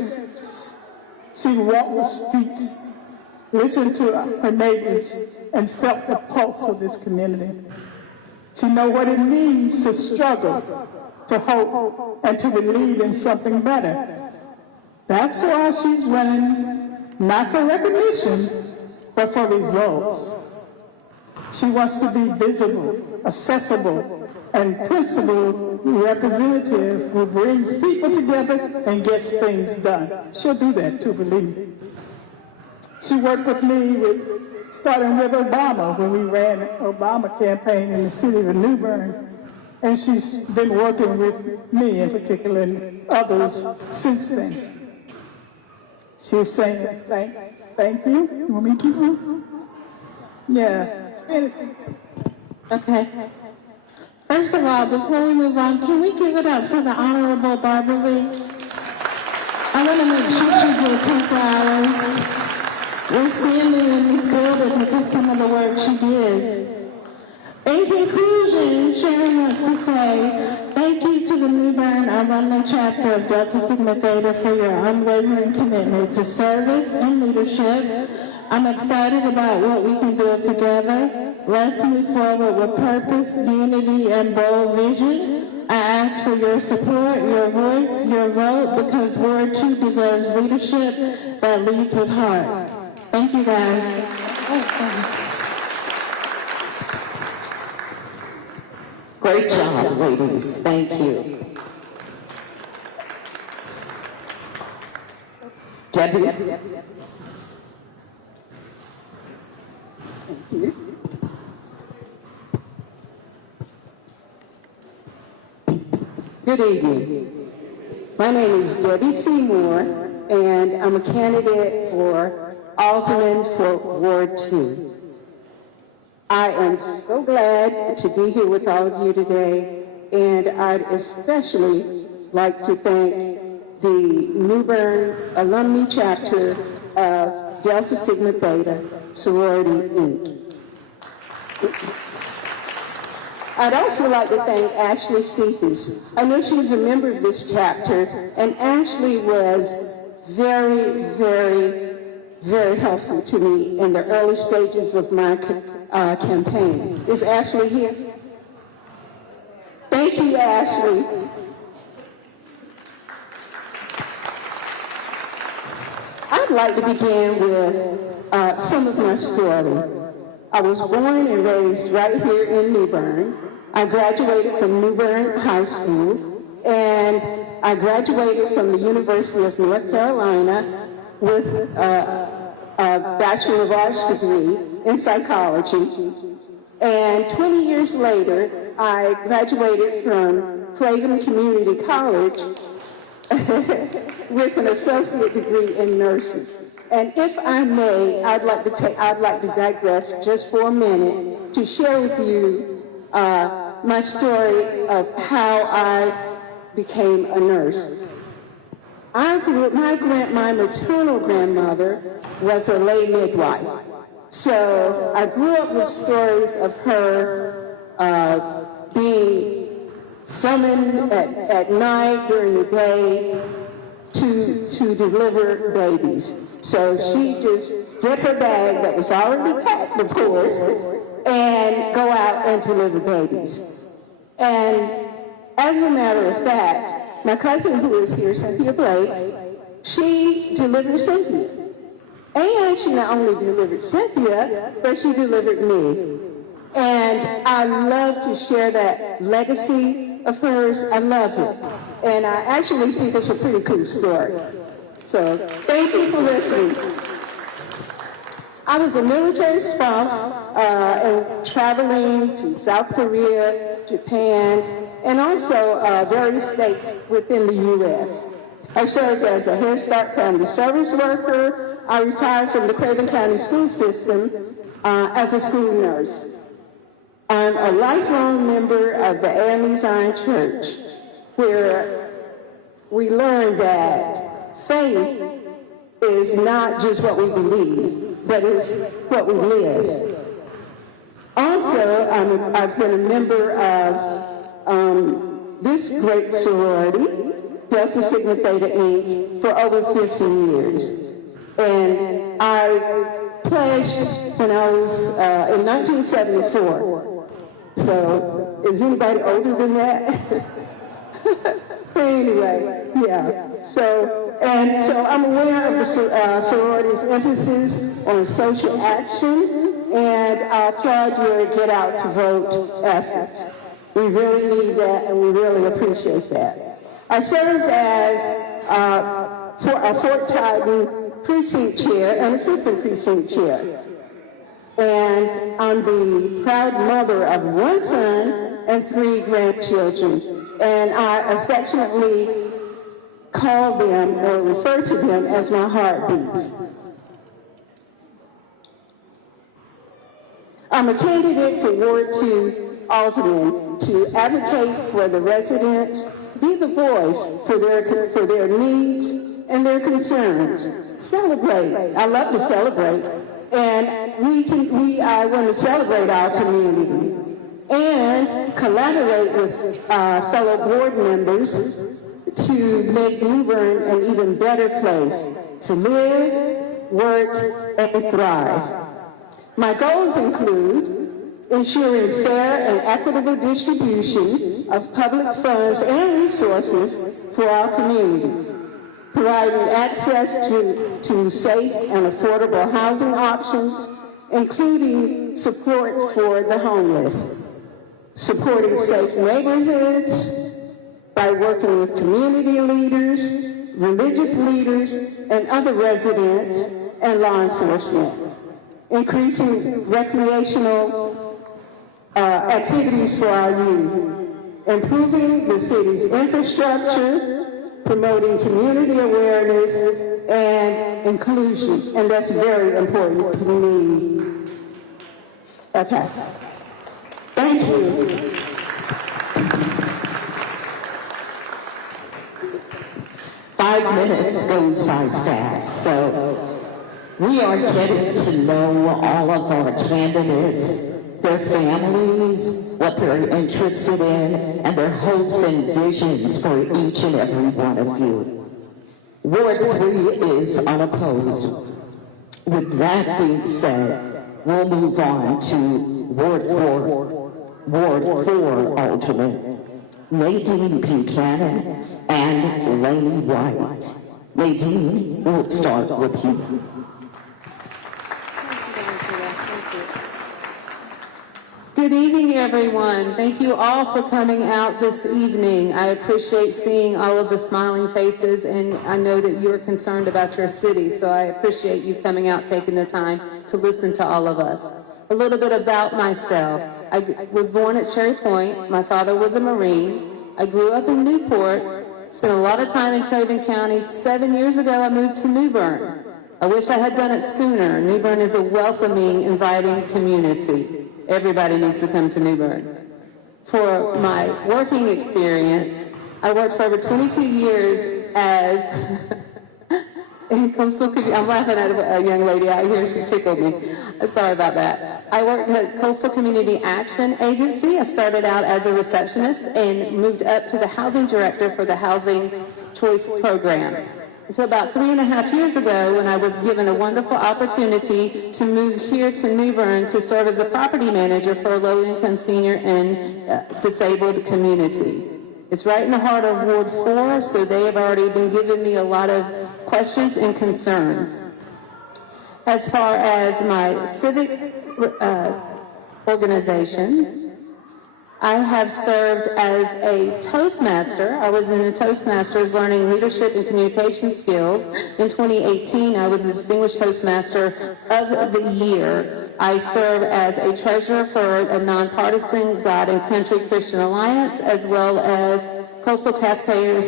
she walked the streets, listened to her neighbors, and felt the pulse of this community. She knows what it means to struggle, to hope, and to believe in something better. That's why she's running, not for recognition, but for results. She wants to be visible, accessible, and principled representative who brings people together and gets things done. She'll do that too, believe me. She worked with me starting with Obama when we ran an Obama campaign in the city of New Bern. And she's been working with me in particular and others since then. She's saying thank you. You want me to keep on? Yeah. Okay. First of all, before we move on, can we give it up for the Honorable Barbara Lee? I want to make sure she gets her flowers. We're standing in this building because some of the work she did. In conclusion, Sharon wants to say thank you to the New Bern Alumnae chapter of Delta Sigma Theta for your unwavering commitment to service and leadership. I'm excited about what we can build together. Let's move forward with purpose, unity, and bold vision. I ask for your support, your voice, your vote, because Ward 2 deserves leadership that leads with heart. Thank you, guys. Great job, ladies. Thank you. Debbie? Thank you. Good evening. My name is Debbie Seymour, and I'm a candidate for Alderman for Ward 2. I am so glad to be here with all of you today, and I'd especially like to thank the New Bern Alumni chapter of Delta Sigma Theta Sorority, Inc. I'd also like to thank Ashley Cephas. I know she's a member of this chapter, and Ashley was very, very, very helpful to me in the early stages of my campaign. Is Ashley here? Thank you, Ashley. I'd like to begin with some of my story. I was born and raised right here in New Bern. I graduated from New Bern High School, and I graduated from the University of North Carolina with a Bachelor of Arts degree in psychology. And 20 years later, I graduated from Craven Community College with an associate degree in nursing. And if I may, I'd like to digress just for a minute to share with you my story of how I became a nurse. My maternal grandmother was a lay midwife. So I grew up with stories of her being summoned at night during the day to deliver babies. So she just get her bag that was already packed, of course, and go out and deliver babies. And as a matter of fact, my cousin who is here, Cynthia Blake, she delivered Cynthia. And she not only delivered Cynthia, but she delivered me. And I love to share that legacy of hers. I love it. And I actually think it's a pretty cool story. So thank you for listening. I was a military spouse and traveling to South Korea, Japan, and also various states within the U.S. I served as a Head Start family service worker. I retired from the Craven County school system as a school nurse. I'm a lifelong member of the AME Zion Church, where we learn that faith is not just what we believe, but it's what we live. Also, I've been a member of this great sorority, Delta Sigma Theta Inc., for over 50 years. And I pledged when I was in 1974. So, is anybody older than that? Anyway, yeah. So I'm aware of the sorority's emphasis on social action, and I applaud your Get Out to Vote efforts. We really need that, and we really appreciate that. I served as a Fort Titan precinct chair and assistant precinct chair. And I'm the proud mother of one son and 3 grandchildren. And I affectionately call them or refer to them as my heartbeats. I'm a candidate for Ward 2 Alderman, to advocate for the residents, be the voice for their needs and their concerns. Celebrate. I love to celebrate. And I want to celebrate our community and collaborate with fellow board members to make New Bern an even better place to live, work, and thrive. My goals include ensuring fair and equitable distribution of public funds and resources for our community, providing access to safe and affordable housing options, including support for the homeless, supporting safe neighborhoods by working with community leaders, religious leaders, and other residents and law enforcement, increasing recreational activities for our youth, improving the city's infrastructure, promoting community awareness and inclusion, and that's very important to me. Okay. Thank you. Five minutes goes by fast, so we are getting to know all of our candidates, their families, what they're interested in, and their hopes and visions for each and every one of you. Ward 3 is unopposed. With that being said, we'll move on to Ward 4 Aldermen, Nadine Buchanan and Laney White. Nadine, we'll start with you. Good evening, everyone. Thank you all for coming out this evening. I appreciate seeing all of the smiling faces, and I know that you are concerned about your city, so I appreciate you coming out, taking the time to listen to all of us. A little bit about myself. I was born at Cherry Point. My father was a Marine. I grew up in Newport, spent a lot of time in Craven County. 7 years ago, I moved to New Bern. I wish I had done it sooner. New Bern is a welcoming, inviting community. Everybody needs to come to New Bern. For my working experience, I worked for over 22 years as I'm laughing at a young lady out here. She tickled me. Sorry about that. I worked at Coastal Community Action Agency. I started out as a receptionist and moved up to the housing director for the Housing Choice Program. So about 3.5 years ago, when I was given a wonderful opportunity to move here to New Bern to serve as a property manager for a low-income senior and disabled community. It's right in the heart of Ward 4, so they have already been giving me a lot of questions and concerns. As far as my civic organization, I have served as a Toastmaster. I was in the Toastmasters learning leadership and communication skills. In 2018, I was the Distinguished Toastmaster of the Year. I serve as a treasurer for a nonpartisan God and Country Christian Alliance, as well as Coastal Taxpayers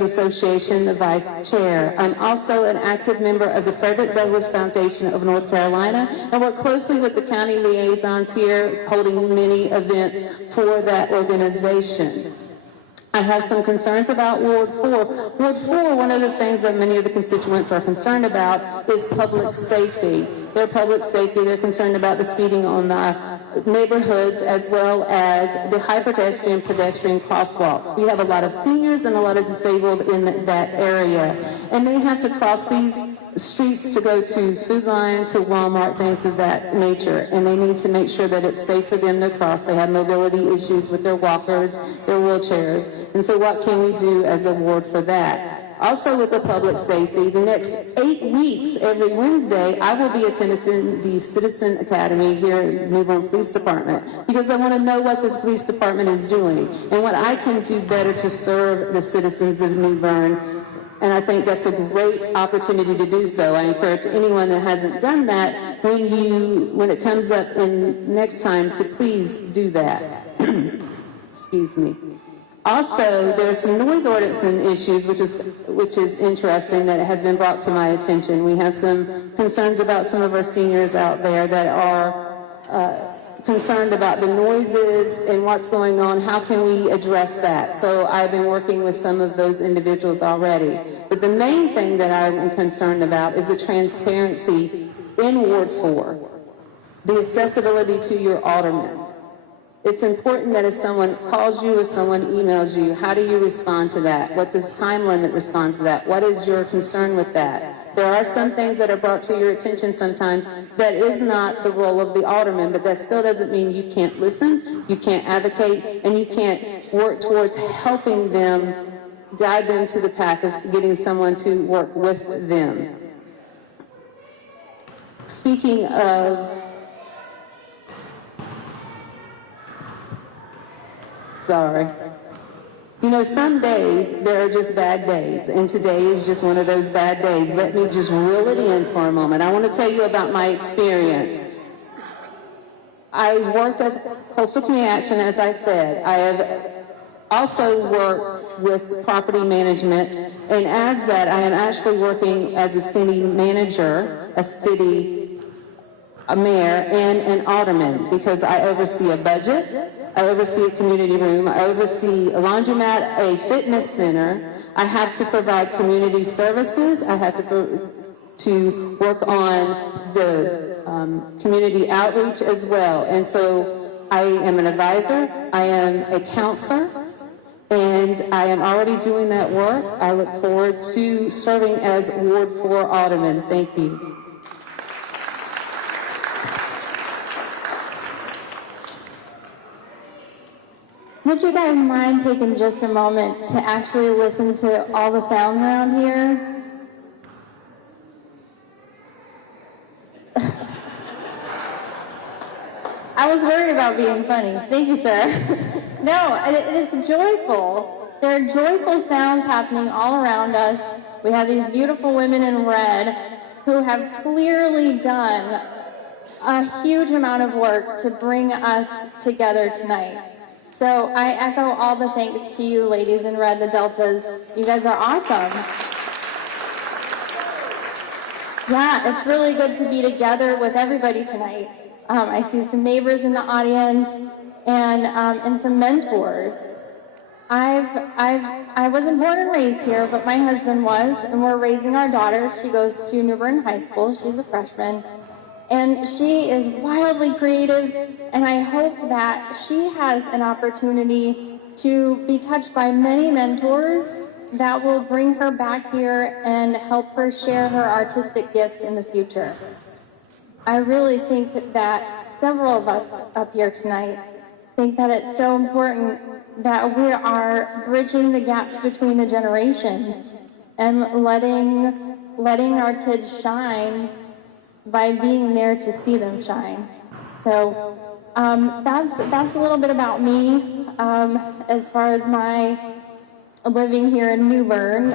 Association, the vice chair. I'm also an active member of the Frederick Douglass Foundation of North Carolina and work closely with the county liaisons here, holding many events for that organization. I have some concerns about Ward 4. Ward 4, one of the things that many of the constituents are concerned about is public safety. Their public safety, they're concerned about the speeding on the neighborhoods as well as the high pedestrian crosswalks. We have a lot of seniors and a lot of disabled in that area, and they have to cross these streets to go to Food Lion, to Walmart, things of that nature, and they need to make sure that it's safe for them to cross. They have mobility issues with their walkers, their wheelchairs, and so what can we do as a ward for that? Also with the public safety, the next 8 weeks, every Wednesday, I will be attending the Citizen Academy here at New Bern Police Department because I want to know what the police department is doing and what I can do better to serve the citizens of New Bern. And I think that's a great opportunity to do so. I encourage anyone that hasn't done that, when it comes up in next time, to please do that. Excuse me. Also, there's some noise ordinance issues, which is interesting that has been brought to my attention. We have some concerns about some of our seniors out there that are concerned about the noises and what's going on. How can we address that? So I've been working with some of those individuals already. But the main thing that I'm concerned about is the transparency in Ward 4, the accessibility to your alderman. It's important that if someone calls you, if someone emails you, how do you respond to that? What does time limit respond to that? What is your concern with that? There are some things that are brought to your attention sometimes that is not the role of the alderman, but that still doesn't mean you can't listen, you can't advocate, and you can't work towards helping them, guide them to the path of getting someone to work with them. Speaking of, sorry. You know, some days, there are just bad days, and today is just one of those bad days. Let me just reel it in for a moment. I want to tell you about my experience. I worked as Coastal Community Action, as I said. I have also worked with property management, and as that, I am actually working as a city manager, a mayor, and an alderman, because I oversee a budget, I oversee a community room, I oversee a laundromat, a fitness center. I have to provide community services. I have to work on the community outreach as well. And so I am an advisor, I am a counselor, and I am already doing that work. I look forward to serving as Ward 4 Alderman. Thank you. Would you guys mind taking just a moment to actually listen to all the sounds around here? I was worried about being funny. Thank you, sir. No, it's joyful. There are joyful sounds happening all around us. We have these beautiful women in red who have clearly done a huge amount of work to bring us together tonight. So I echo all the thanks to you ladies in red, the Deltas. You guys are awesome. Yeah, it's really good to be together with everybody tonight. I see some neighbors in the audience and some mentors. I wasn't born and raised here, but my husband was, and we're raising our daughter. She goes to New Bern High School. She's a freshman. And she is wildly creative, and I hope that she has an opportunity to be touched by many mentors that will bring her back here and help her share her artistic gifts in the future. I really think that several of us up here tonight think that it's so important that we are bridging the gaps between the generations and letting our kids shine by being there to see them shine. So that's a little bit about me. As far as my living here in New Bern,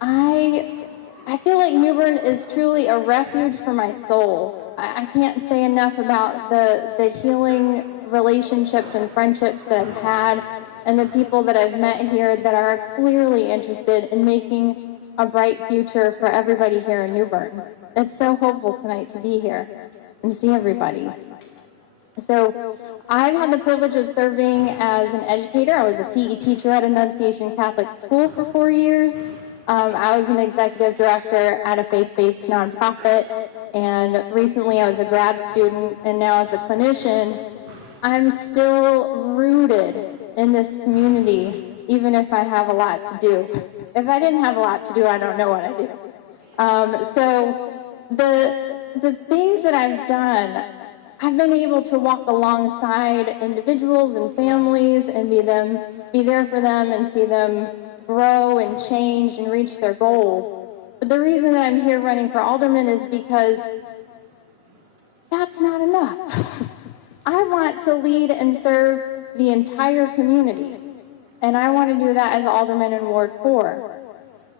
I feel like New Bern is truly a refuge for my soul. I can't say enough about the healing relationships and friendships that I've had and the people that I've met here that are clearly interested in making a bright future for everybody here in New Bern. It's so hopeful tonight to be here and see everybody. So I've had the privilege of serving as an educator. I was a PE teacher at Annunciation Catholic School for 4 years. I was an executive director at a faith-based nonprofit, and recently I was a grad student, and now as a clinician, I'm still rooted in this community, even if I have a lot to do. If I didn't have a lot to do, I don't know what I do. So the things that I've done, I've been able to walk alongside individuals and families and be there for them and see them grow and change and reach their goals. But the reason that I'm here running for alderman is because that's not enough. I want to lead and serve the entire community, and I want to do that as alderman in Ward 4.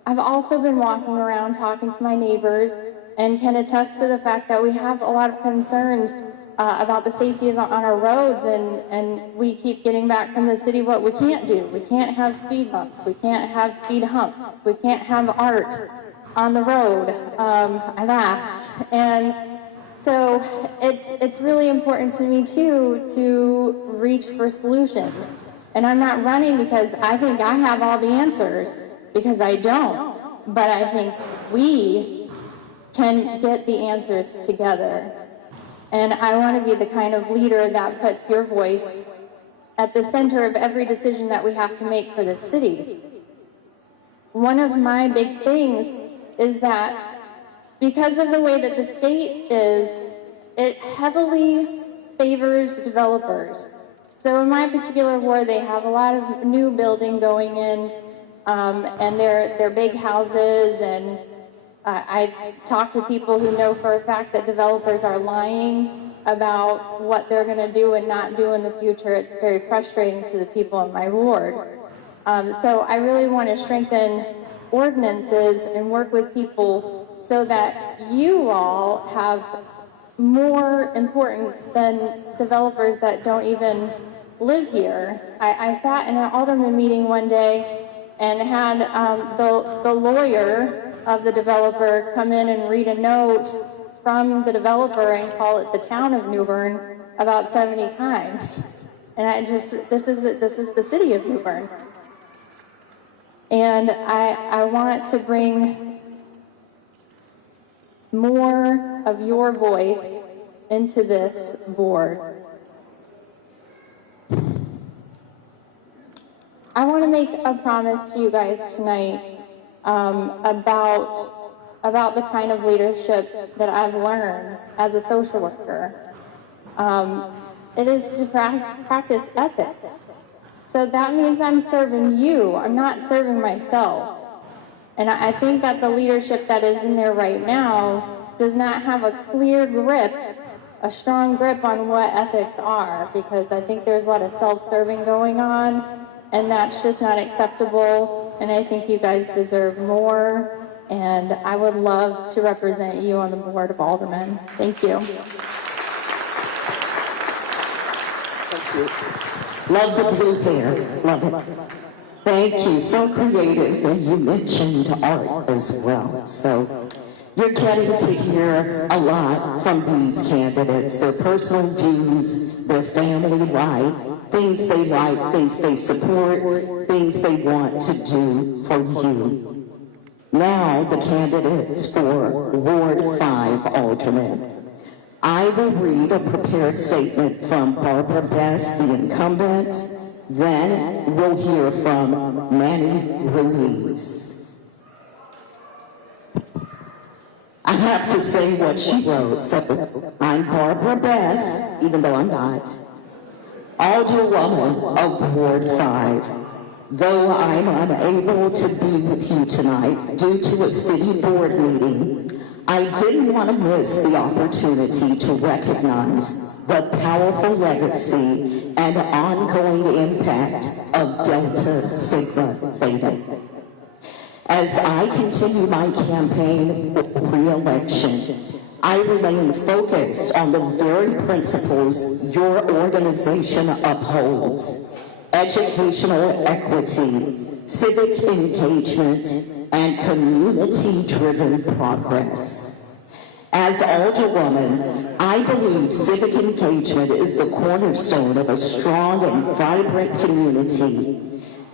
I've also been walking around talking to my neighbors and can attest to the fact that we have a lot of concerns about the safety on our roads, and we keep getting back from the city what we can't do. We can't have speed bumps. We can't have speed humps. We can't have art on the road. I've asked. And So it's really important to me too to reach for solutions. And I'm not running because I think I have all the answers, because I don't. But I think we can get the answers together. And I want to be the kind of leader that puts your voice at the center of every decision that we have to make for the city. One of my big things is that because of the way that the state is, it heavily favors developers. So in my particular ward, they have a lot of new building going in, and they're big houses, and I talk to people who know for a fact that developers are lying about what they're going to do and not do in the future. It's very frustrating to the people in my ward. So I really want to strengthen ordinances and work with people so that you all have more importance than developers that don't even live here. I sat in an alderman meeting one day and had the lawyer of the developer come in and read a note from the developer and call it the town of New Bern about 70 times. And this is the city of New Bern. And I want to bring more of your voice into this board. I want to make a promise to you guys tonight about the kind of leadership that I've learned as a social worker. It is to practice ethics. So that means I'm serving you. I'm not serving myself. And I think that the leadership that is in there right now does not have a clear grip, a strong grip on what ethics are, because I think there's a lot of self-serving going on, and that's just not acceptable. And I think you guys deserve more, and I would love to represent you on the Board of Aldermen. Thank you. Thank you. Love the blue hair. Love it. Thank you. So creative. And you mentioned art as well. So you're getting to hear a lot from these candidates, their personal views, their family life, things they like, things they support, things they want to do for you. Now the candidates for Ward 5 Aldermen. I will read a prepared statement from Barbara Best, the incumbent. Then we'll hear from Manny Ruiz. I have to say what she wrote. So I'm Barbara Best, even though I'm not, Alderwoman of Ward 5. Though I'm unable to be with you tonight due to a city board meeting, I didn't want to miss the opportunity to recognize the powerful legacy and ongoing impact of Delta Sigma Theta. As I continue my campaign for re-election, I remain focused on the very principles your organization upholds: educational equity, civic engagement, and community-driven progress. As Alderwoman, I believe civic engagement is the cornerstone of a strong and vibrant community.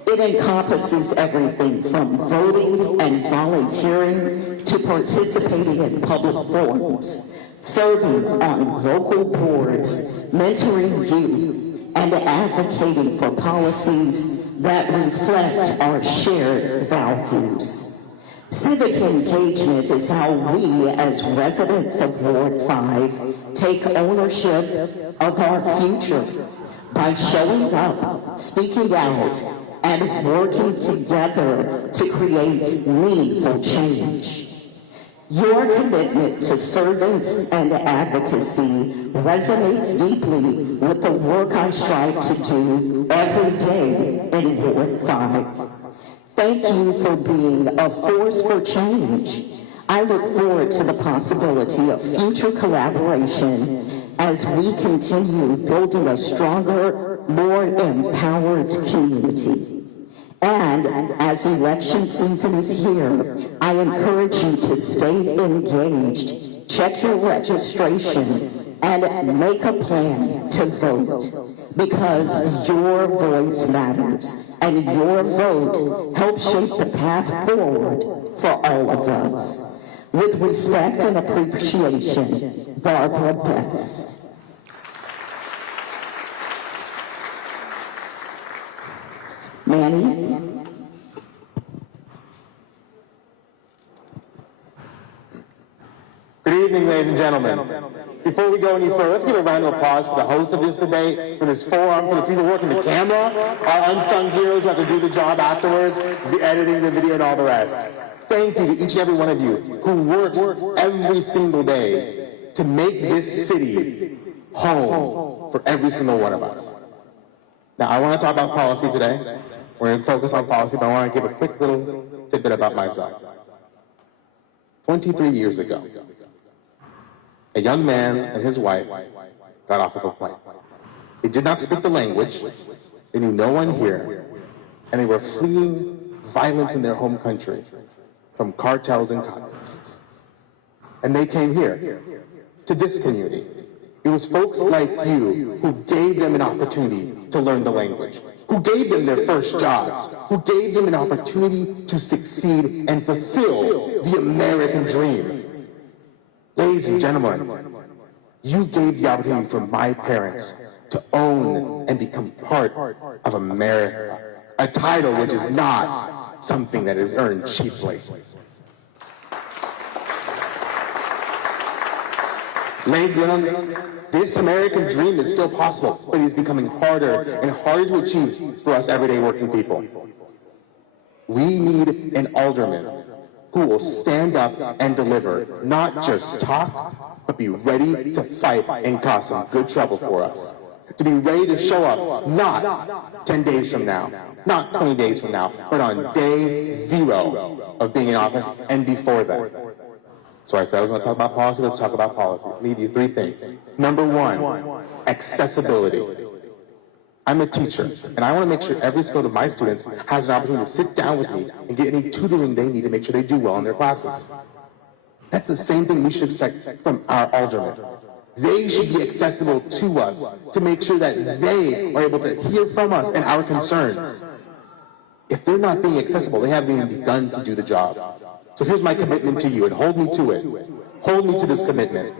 It encompasses everything from voting and volunteering to participating in public forums, serving on local boards, mentoring youth, and advocating for policies that reflect our shared values. Civic engagement is how we, as residents of Ward 5, take ownership of our future by showing up, speaking out, and working together to create meaningful change. Your commitment to service and advocacy resonates deeply with the work I strive to do every day in Ward 5. Thank you for being a force for change. I look forward to the possibility of future collaboration as we continue building a stronger, more empowered community. And as election season is here, I encourage you to stay engaged check your registration, and make a plan to vote, because your voice matters, and your vote helps shape the path forward for all of us. With respect and appreciation, Barbara Best. Manny? Good evening, ladies and gentlemen. Before we go any further, let's give a round of applause for the host of this debate, for this forum, for the people working the camera, our unsung heroes who have to do the job afterwards, the editing, the video, and all the rest. Thank you to each and every one of you who works every single day to make this city home for every single one of us. Now, I want to talk about policy today. We're going to focus on policy, but I want to give a quick little tidbit about myself. 23 years ago, a young man and his wife got off of a plane. They did not speak the language, they knew no one here, and they were fleeing violence in their home country from cartels and communists. And they came here, to this community. It was folks like you who gave them an opportunity to learn the language, who gave them their first jobs, who gave them an opportunity to succeed and fulfill the American dream. Ladies and gentlemen, you gave the opportunity for my parents to own and become part of America, a title which is not something that is earned cheaply. Ladies and gentlemen, this American dream is still possible, but it is becoming harder and harder to achieve for us everyday working people. We need an alderman who will stand up and deliver, not just talk, but be ready to fight and cause some good trouble for us. To be ready to show up, not 10 days from now, not 20 days from now, but on day 0 of being in office and before that. So I said I was going to talk about policy. Let's talk about policy. Let me give you 3 things. Number 1, accessibility. I'm a teacher, and I want to make sure every single of my students has an opportunity to sit down with me and get any tutoring they need to make sure they do well in their classes. That's the same thing we should expect from our aldermen. They should be accessible to us to make sure that they are able to hear from us and our concerns. If they're not being accessible, they haven't even begun to do the job. So here's my commitment to you, and hold me to it. Hold me to this commitment.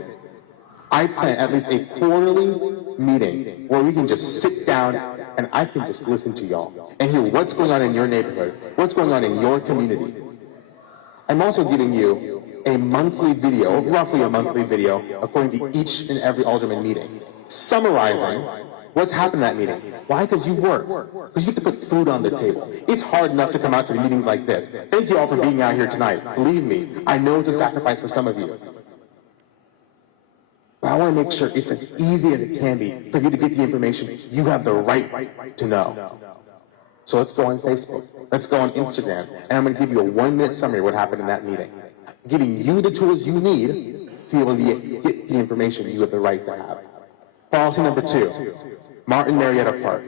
I plan at least a quarterly meeting where we can just sit down and I can just listen to y'all and hear what's going on in your neighborhood, what's going on in your community. I'm also giving you a monthly video, roughly a monthly video, according to each and every alderman meeting, summarizing what's happened in that meeting. Why? Because you work. Because you have to put food on the table. It's hard enough to come out to the meetings like this. Thank you all for being out here tonight. Believe me, I know it's a sacrifice for some of you. But I want to make sure it's as easy as it can be for you to get the information you have the right to know. So let's go on Facebook. Let's go on Instagram. And I'm going to give you a 1-minute summary of what happened in that meeting. Giving you the tools you need to be able to get the information you have the right to have. Policy number 2, Martin Marietta Park.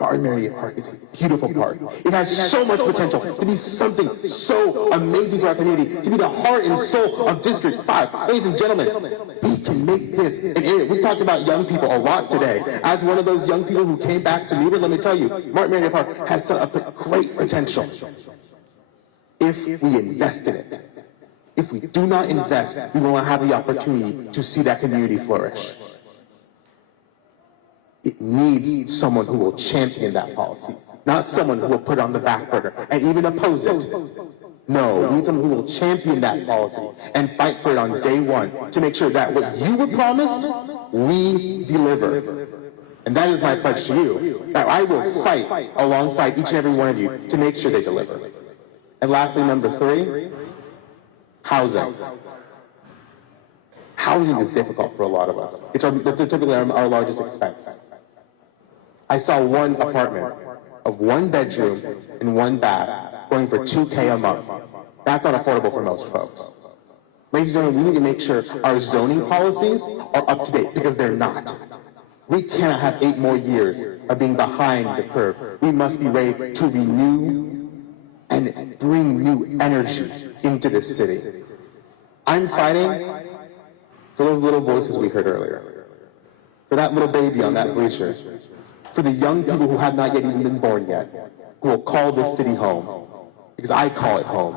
Martin Marietta Park is a beautiful park. It has so much potential to be something so amazing for our community, to be the heart and soul of District 5. Ladies and gentlemen, we can make this an area. We talked about young people a lot today. As one of those young people who came back to Newbern, let me tell you, Martin Marietta Park has a great potential if we invest in it. If we do not invest, we will not have the opportunity to see that community flourish. It needs someone who will champion that policy, not someone who will put it on the back burner and even oppose it. No, we need someone who will champion that policy and fight for it on day 1 to make sure that what you were promised, we deliver. And that is my pledge to you, that I will fight alongside each and every one of you to make sure they deliver. And lastly, number 3, housing. Housing is difficult for a lot of us. It's typically our largest expense. I saw one apartment of 1 bedroom and 1 bath going for $2,000 a month. That's not affordable for most folks. Ladies and gentlemen, we need to make sure our zoning policies are up to date, because they're not. We cannot have 8 more years of being behind the curve. We must be ready to renew and bring new energy into this city. I'm fighting for those little voices we heard earlier, for that little baby on that bleacher, for the young people who have not yet even been born yet, who will call this city home, because I call it home.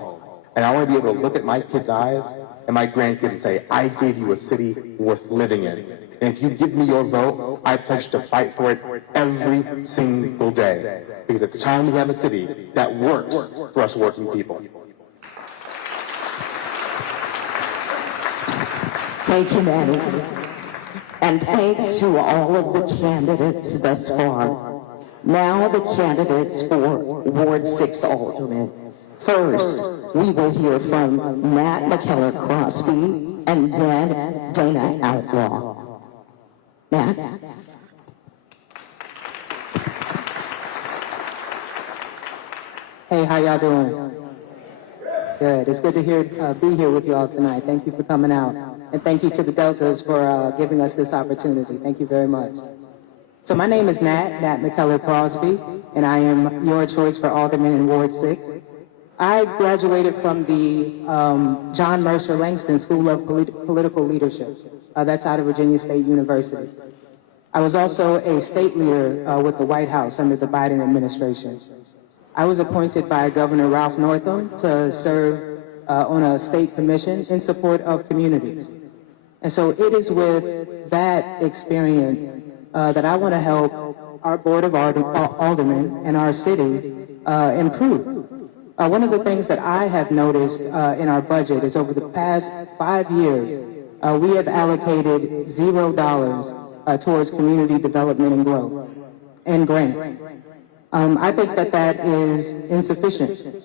And I want to be able to look at my kids' eyes and my grandkids and say, I gave you a city worth living in. And if you give me your vote, I pledge to fight for it every single day. Because it's time we have a city that works for us working people. Thank you, Manny. And thanks to all of the candidates thus far. Now the candidates for Ward 6 Alderman. First, we will hear from Nat McKellar Crosby and then Dana Outlaw. Nat? Hey, how y'all doing? Good. It's good to be here with y'all tonight. Thank you for coming out. And thank you to the Deltas for giving us this opportunity. Thank you very much. So my name is Nat McKellar Crosby, and I am your choice for Alderman in Ward 6. I graduated from the John Mercer Langston School of Political Leadership. That's out of Virginia State University. I was also a state leader with the White House under the Biden administration. I was appointed by Governor Ralph Northam to serve on a state commission in support of communities. And so it is with that experience that I want to help our Board of Aldermen and our city improve. One of the things that I have noticed in our budget is over the past 5 years, we have allocated $0 towards community development and growth and grants. I think that that is insufficient.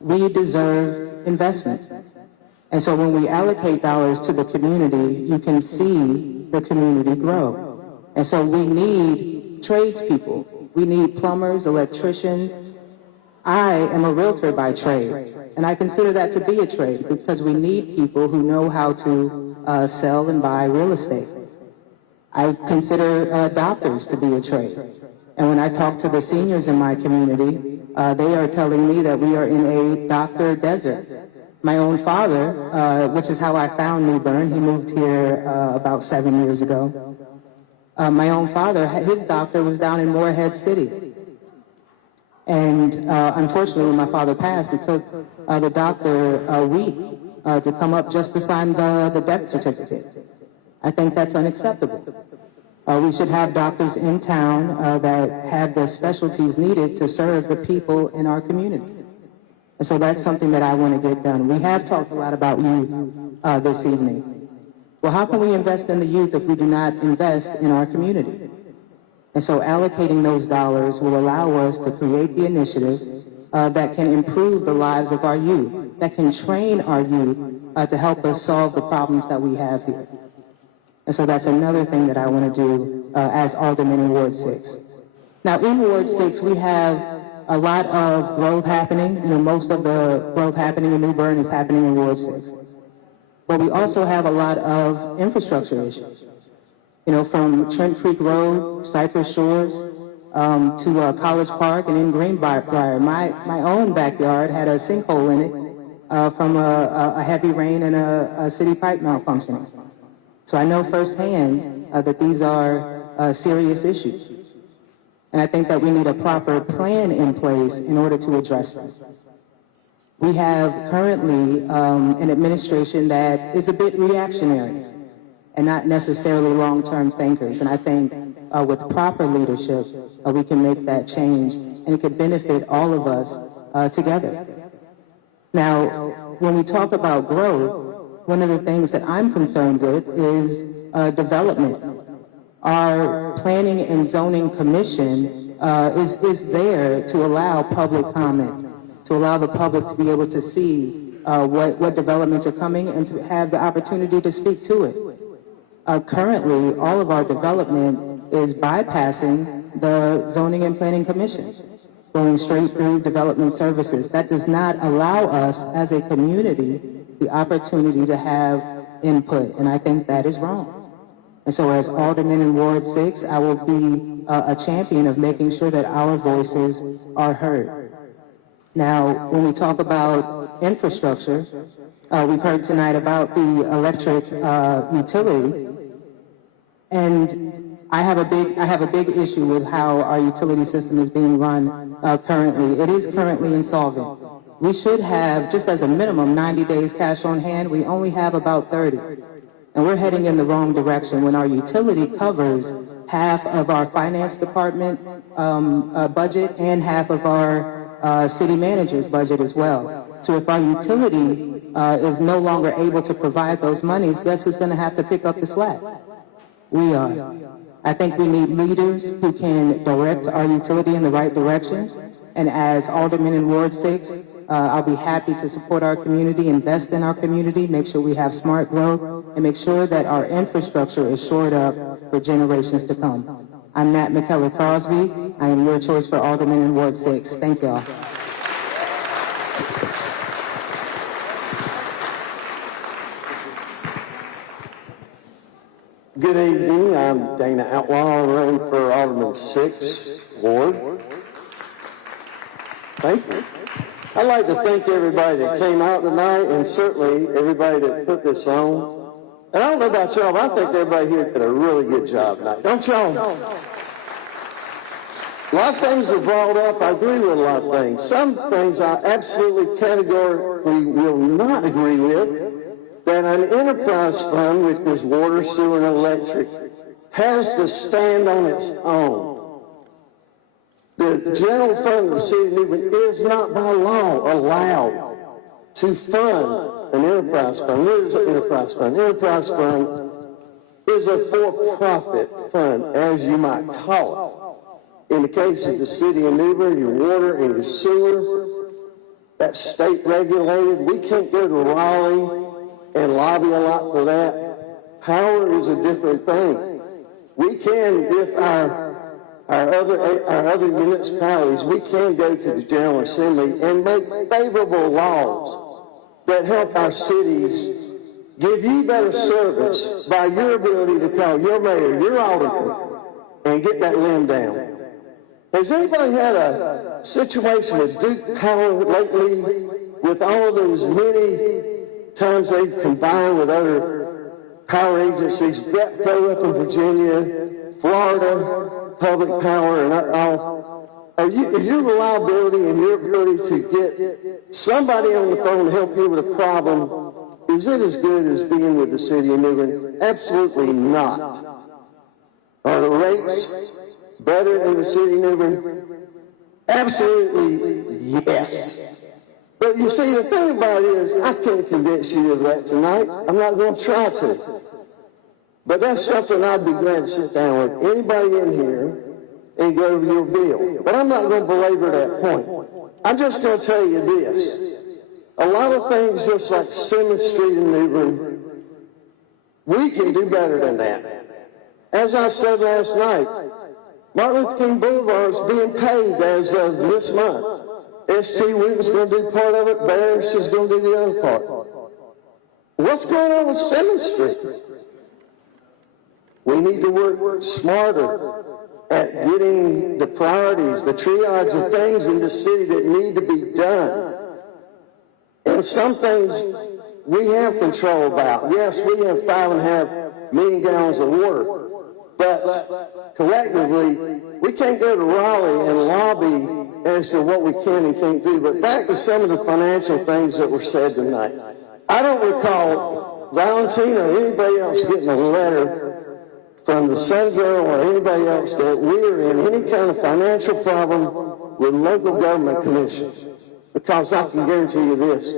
We deserve investment. And so when we allocate dollars to the community, you can see the community grow. And so we need tradespeople. We need plumbers, electricians. I am a realtor by trade, and I consider that to be a trade because we need people who know how to sell and buy real estate. I consider doctors to be a trade. And when I talk to the seniors in my community, they are telling me that we are in a doctor desert. My own father, which is how I found New Bern, he moved here about 7 years ago. My own father, his doctor was down in Morehead City. And unfortunately, when my father passed, it took the doctor a week to come up just to sign the death certificate. I think that's unacceptable. We should have doctors in town that have the specialties needed to serve the people in our community. And so that's something that I want to get done. We have talked a lot about youth this evening. Well, how can we invest in the youth if we do not invest in our community? And so allocating those dollars will allow us to create the initiatives that can improve the lives of our youth, that can train our youth to help us solve the problems that we have here. And so that's another thing that I want to do as Alderman in Ward 6. Now in Ward 6, we have a lot of growth happening. You know, most of the growth happening in New Bern is happening in Ward 6. But we also have a lot of infrastructure issues. You know, from Trent Creek Road, Cypress Shores, to College Park and in Greenbrier. My own backyard had a sinkhole in it from a heavy rain and a city pipe malfunctioning. So I know firsthand that these are serious issues. And I think that we need a proper plan in place in order to address them. We have currently an administration that is a bit reactionary and not necessarily long-term thinkers. And I think with proper leadership, we can make that change, and it could benefit all of us together. Now, when we talk about growth, one of the things that I'm concerned with is development. Our Planning and Zoning Commission is there to allow public comment, to allow the public to be able to see what developments are coming and to have the opportunity to speak to it. Currently, all of our development is bypassing the Zoning and Planning Commission, going straight through development services. That does not allow us as a community the opportunity to have input, and I think that is wrong. And so as Alderman in Ward 6, I will be a champion of making sure that our voices are heard. Now, when we talk about infrastructure, We've heard tonight about the electric utility, and I have a big issue with how our utility system is being run currently. It is currently insolvent. We should have, just as a minimum, 90 days cash on hand. We only have about 30. And we're heading in the wrong direction when our utility covers half of our finance department budget and half of our city manager's budget as well. So if our utility is no longer able to provide those monies, guess who's going to have to pick up the slack? We are. I think we need leaders who can direct our utility in the right direction. And as Alderman in Ward 6, I'll be happy to support our community, invest in our community, make sure we have smart growth, and make sure that our infrastructure is shored up for generations to come. I'm Nat McKellar Crosby. I am your choice for Alderman in Ward 6. Thank y'all. Good evening. I'm Dana Outlaw. I'm running for Alderman 6 Ward. Thank you. I'd like to thank everybody that came out tonight, and certainly everybody that put this on. And I don't know about y'all, but I think everybody here did a really good job tonight. Don't y'all? A lot of things were brought up. I agree with a lot of things. Some things I absolutely categorically will not agree with. That an enterprise fund, which is water, sewer, and electric, has to stand on its own. The general fund of the city of New Bern is not by law allowed to fund an enterprise fund. What is an enterprise fund? An enterprise fund is a for-profit fund, as you might call it. In the case of the city of New Bern, your water and your sewer, that's state regulated. We can't go to Raleigh and lobby a lot for that. Power is a different thing. We can, with our other municipalities, we can go to the General Assembly and make favorable laws that help our cities give you better service by your ability to call your mayor, your alderman, and get that limb down. Has anybody had a situation with Duke Power lately, with all of those many times they've combined with other power agencies, GetCo up in Virginia, Florida, Public Power, and all? Is your reliability and your ability to get somebody on the phone to help you with a problem, is it as good as being with the city of New Bern? Absolutely not. Are the rates better in the city of New Bern? Absolutely yes. But you see, the thing about it is, I can't convince you of that tonight. I'm not going to try to. But that's something I'd be glad to sit down with anybody in here and go over your bill. But I'm not going to belabor that point. I'm just going to tell you this. A lot of things, just like Simmons Street in New Bern, we can do better than that. As I said last night, Martin Luther King Boulevard is being paved as of this month. S.T. Wheaton's going to do part of it. Barris is going to do the other part. What's going on with Simmons Street? We need to work smarter at getting the priorities, the triage of things in the city that need to be done. And some things we have control about. Yes, we have 5.5 million gallons of water. But collectively, we can't go to Raleigh and lobby as to what we can and can't do. But back to some of the financial things that were said tonight. I don't recall Valentina or anybody else getting a letter from the Sun Girl or anybody else that we're in any kind of financial problem with local government commissions. Because I can guarantee you this,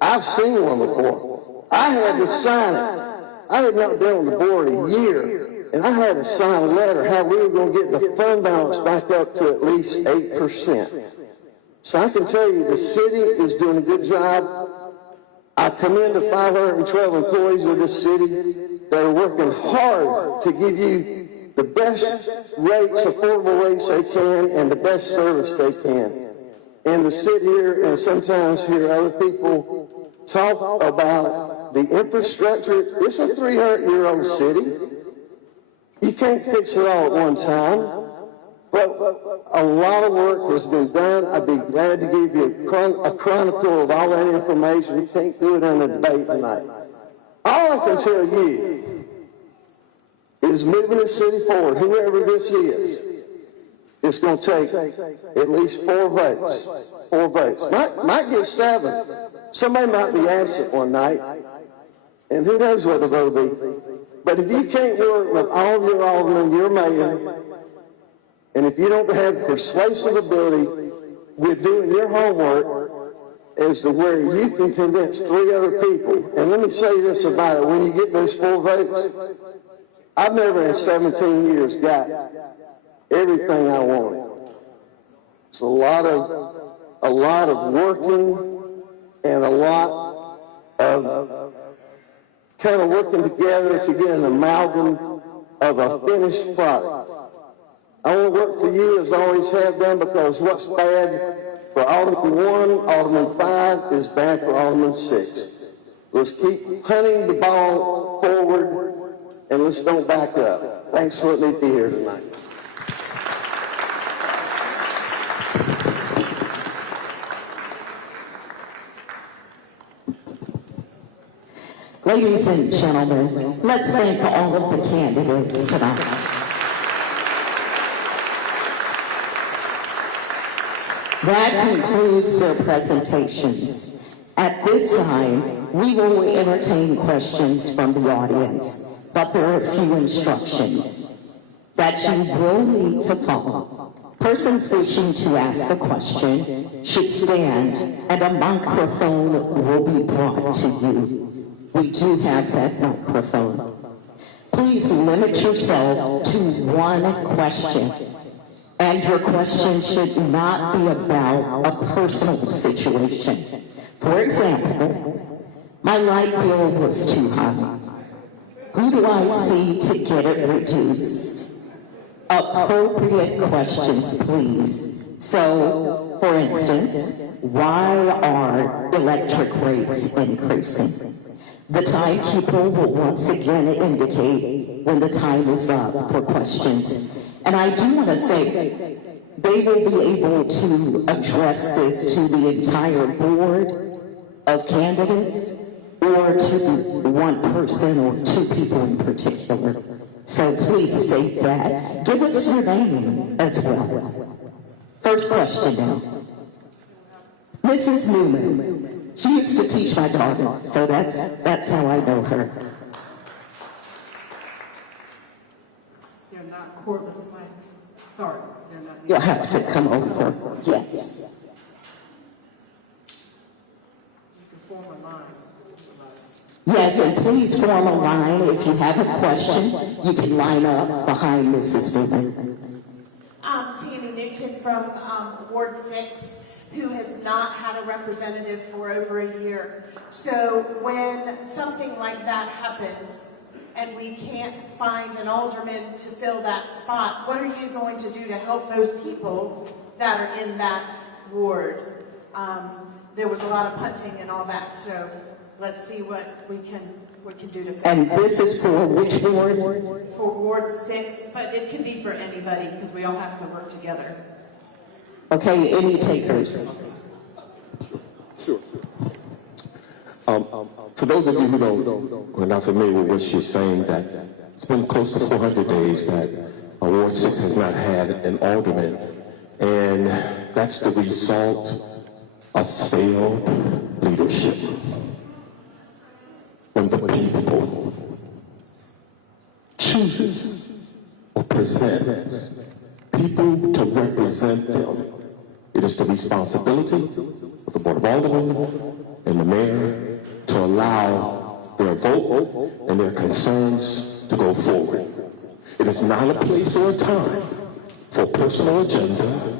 I've seen one before. I had to sign it. I had not been on the board a year. And I had to sign a letter how we were going to get the fund balance back up to at least 8%. So I can tell you the city is doing a good job. I commend the 512 employees of this city that are working hard to give you the best rates, affordable rates they can, and the best service they can. And to sit here and sometimes hear other people talk about the infrastructure. It's a 300-year-old city. You can't fix it all at one time. Well, a lot of work has been done. I'd be glad to give you a chronicle of all that information. You can't do it in a debate tonight. All I can tell you is moving the city forward, whoever this is, it's going to take at least 4 votes. 4 votes. Might get 7. Somebody might be absent one night, and who knows what the vote will be. But if you can't work with all of your aldermen, your mayor, and if you don't have persuasive ability with doing your homework as to where you can convince 3 other people, and let me say this about it, when you get those 4 votes, I've never in 17 years got everything I wanted. It's a lot of working and a lot of kind of working together to get an amalgam of a finished product. I want to work for you as I always have done, because what's bad for Alderman 1, Alderman 5 is bad for Alderman 6. Let's keep punting the ball forward and let's don't back up. Thanks for letting me be here tonight. Ladies and gentlemen, let's thank all of the candidates tonight. That concludes their presentations. At this time, we will entertain questions from the audience, but there are a few instructions that you will need to follow. Persons wishing to ask a question should stand, and a microphone will be brought to you. We do have that microphone. Please limit yourself to 1 question. And your question should not be about a personal situation. For example, my light bill was too high. Who do I see to get it reduced? Appropriate questions, please. So, for instance, why are electric rates increasing? The timekeeper will once again indicate when the time is up for questions. And I do want to say, they will be able to address this to the entire board of candidates, or to 1 person or 2 people in particular. So please state that. Give us your name as well. First question now. Mrs. Newman. She used to teach my daughter, so that's how I know her. They're not cordless mics. Sorry, they're not. You'll have to come over. Yes. You can form a line. Yes, and please form a line. If you have a question, you can line up behind Mrs. Newman. Tammy Newton from Ward 6, who has not had a representative for over a year. So when something like that happens and we can't find an alderman to fill that spot, what are you going to do to help those people that are in that ward? There was a lot of punting and all that, so let's see what we can do to fix And that. this is for which ward? For Ward 6, but it can be for anybody because we all have to work together. Okay, any takers? Sure. For those of you who are not familiar with what she's saying, that it's been close to 400 days that Ward 6 has not had an alderman, and that's the result of failed leadership. When the people chooses or presents people to represent them, it is the responsibility of the Board of Aldermen and the mayor to allow their vote and their concerns to go forward. It is not a place or a time for personal agenda,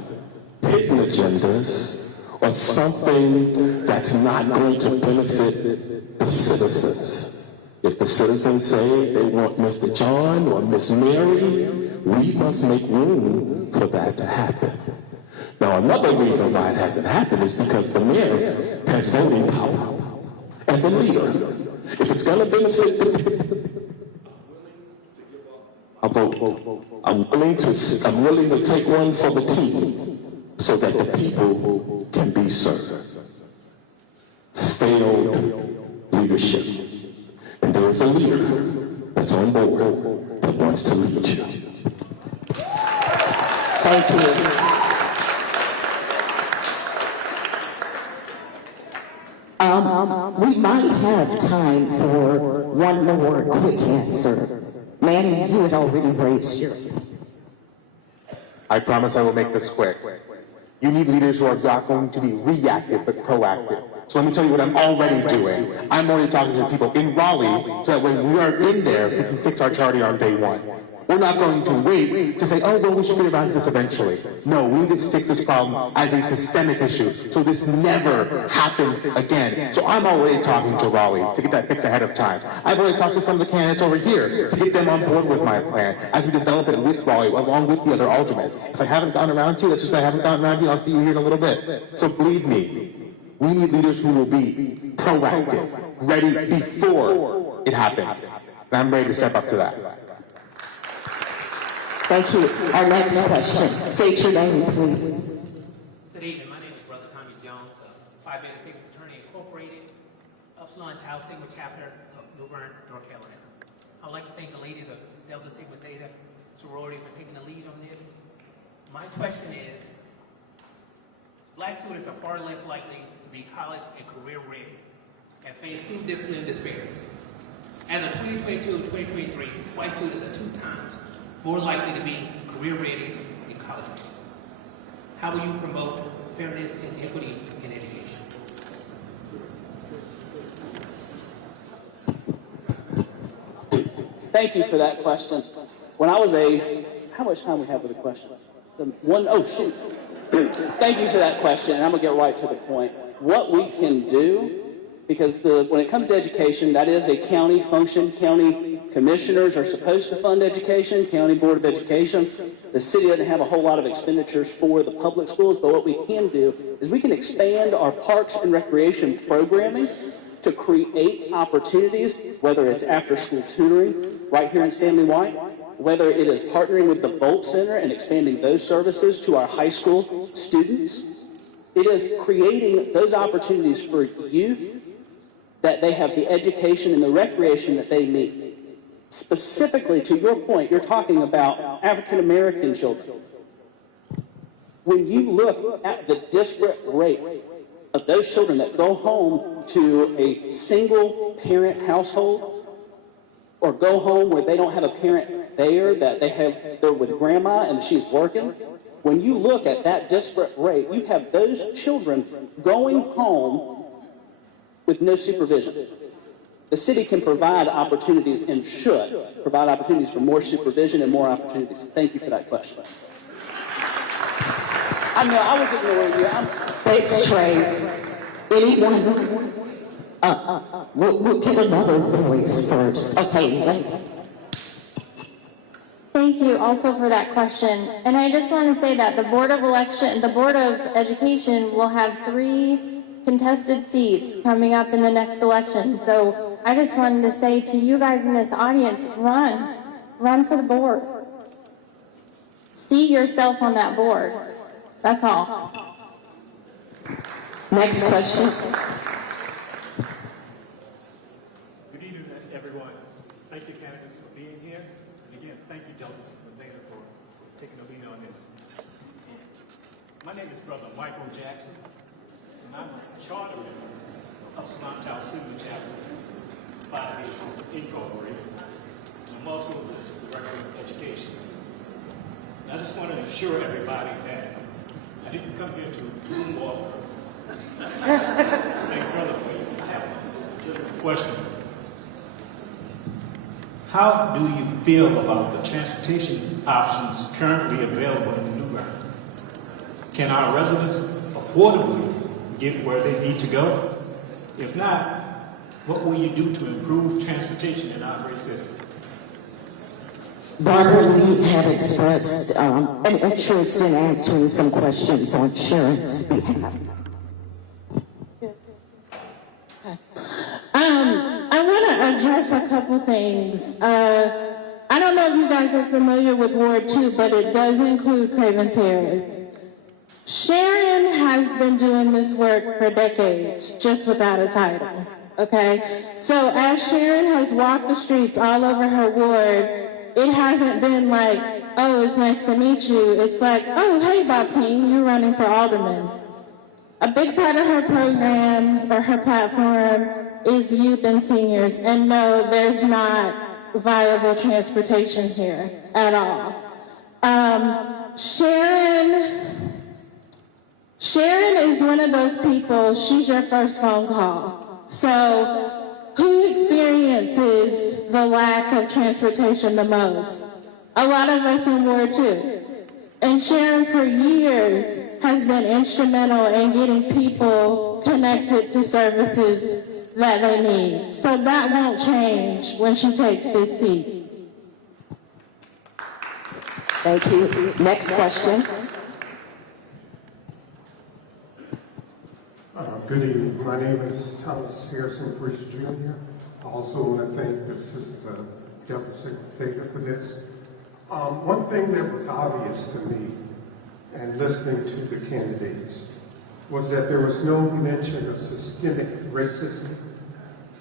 hidden agendas, or something that's not going to benefit the citizens. If the citizens say they want Mr. John or Miss Mary, we must make room for that to happen. Now, another reason why it hasn't happened is because the mayor has voting power as a leader. If it's going to benefit the people, a vote. I'm willing to take one for the team so that the people can be served. Failed leadership. And there is a leader that's on board that wants to lead you. Thank you. We might have time for one more quick answer. Manny, you had already raised your hand. I promise I will make this quick. You need leaders who are not going to be reactive but proactive. So let me tell you what I'm already doing. I'm already talking to people in Raleigh so that when we are in there, we can fix our charity on day one. We're not going to wait to say, oh, well, we should get around to this eventually. No, we need to fix this problem as a systemic issue so this never happens again. So I'm already talking to Raleigh to get that fixed ahead of time. I've already talked to some of the candidates over here to get them on board with my plan as we develop it with Raleigh along with the other aldermen. If I haven't gotten around to you, that's just I haven't gotten around to you. I'll see you here in a little bit. So believe me, we need leaders who will be proactive, ready before it happens. And I'm ready to step up to that. Thank you. Our next question. State your name, please. Good evening. My name is Brother Tommy Jones, Phi Beta Sigma Fraternity Incorporated, Upsilon Tau Sigma Chapter of New Bern, North Carolina. I'd like to thank the ladies of Delta Sigma Theta sorority for taking the lead on this. My question is, Black students are far less likely to be college and career ready and face school discipline disparities. As of 2022-2023, white students are 2 times more likely to be career ready in college. How will you promote fairness and equity in education? Thank you for that question. When I was how much time we have with the question? Thank you for that question, and I'm gonna get right to the point. What we can do, because when it comes to education, that is a county function. County commissioners are supposed to fund education, County Board of Education. The city doesn't have a whole lot of expenditures for the public schools, but what we can do is we can expand our parks and recreation programming to create opportunities, whether it's after-school tutoring right here in Stanley White, whether it is partnering with the Volt Center and expanding those services to our high school students. It is creating those opportunities for youth that they have the education and the recreation that they need. Specifically, to your point, you're talking about African American children. When you look at the disparate rate of those children that go home to a single parent household or go home where they don't have a parent there, that they're with grandma and she's working, when you look at that disparate rate, you have those children going home with no supervision. The city can provide opportunities and should provide opportunities for more supervision and more opportunities. Thank you for that question. I know I was ignoring you. Thanks, Trey. Anyone? We'll get another voice first. Okay. Thank you also for that question. And I just want to say that the Board of Education will have 3 contested seats coming up in the next election. So I just wanted to say to you guys in this audience, run for the board. See yourself on that board. That's all. Next question. Good evening, everyone. Thank you, candidates, for being here. And again, thank you, Delta Sigma Theta, for taking the lead on this. My name is Brother Michael Jackson, and I'm a charter member of Upsilon Tau Sigma Chapter, Phi Beta Incorporated. I'm also the Director of Education. And I just want to assure everybody that I didn't come here to moonwalk or sing brother for you. I have a legitimate question. How do you feel about the transportation options currently available in the New Bern? Can our residents affordably get where they need to go? If not, what will you do to improve transportation in our great city? Barbara Lee had expressed an interest in answering some questions on Sharon's behalf. I want to address a couple things. I don't know know if you guys are familiar with Ward 2, but it does include Craven Terrace. Sharon has been doing this work for decades, just without a title, okay? So as Sharon has walked the streets all over her ward, it hasn't been like, oh, it's nice to meet you. It's like, oh, hey, Bobtine, you're running for alderman. A big part of her program or her platform is youth and seniors, and no, there's not viable transportation here at all. Sharon is one of those people, she's your first phone call. So who experiences the lack of transportation the most? A lot of us in Ward 2. And Sharon for years has been instrumental in getting people connected to services that they need. So that won't change when she takes this seat. Thank you. Next question. Good evening. My name is Thomas Harrison Bridge Jr. I also want to thank the Sisters of Delta Sigma Theta for this. One thing that was obvious to me and listening to the candidates was that there was no mention of systemic racism,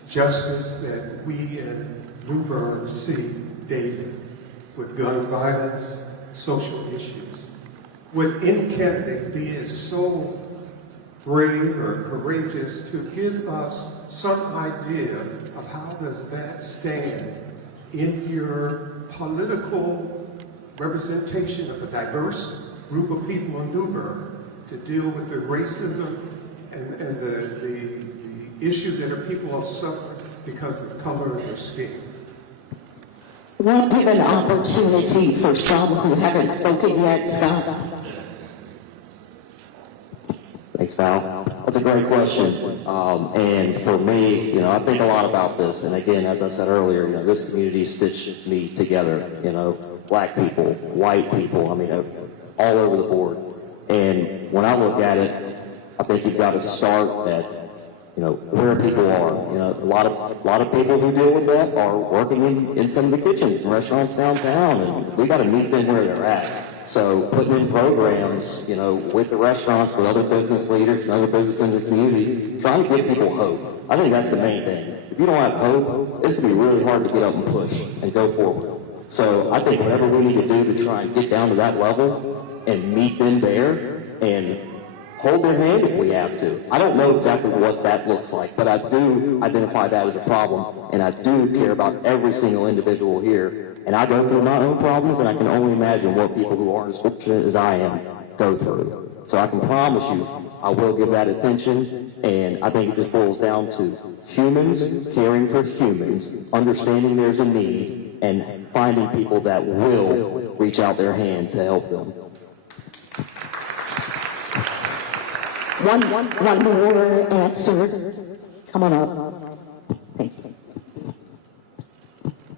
justice that we in New Bern see daily with gun violence, social issues. Would any candidate be as so brave or courageous to give us some idea of how does that stand in your political representation of a diverse group of people in New Bern to deal with the racism and the issues that are people are suffering because of the color of their skin? We'll give an opportunity for some who haven't spoken yet. Scott. Thanks, Val. That's a great question. And for me, I think a lot about this. And again, as I said earlier, this community stitched me together. Black people, white people, all over the board. And when I look at it, I think you've got to start at, where people are. A lot of people who deal with that are working in some of the kitchens and restaurants downtown, and we got to meet them where they're at. So putting in programs, with the restaurants, with other business leaders and other businesses in the community, trying to give people hope. I think that's the main thing. If you don't have hope, it's going to be really hard to get up and push and go forward. So I think whatever we need to do to try and get down to that level and meet them there and hold their hand if we have to. I don't know exactly what that looks like, but I do identify that as a problem, and I do care about every single individual here. And I go through my own problems, and I can only imagine what people who aren't as fortunate as I am go through. So I can promise you, I will give that attention, and I think it just boils down to humans caring for humans, understanding there's a need, and finding people that will reach out their hand to help them. One more answer. Come on up. Thank you.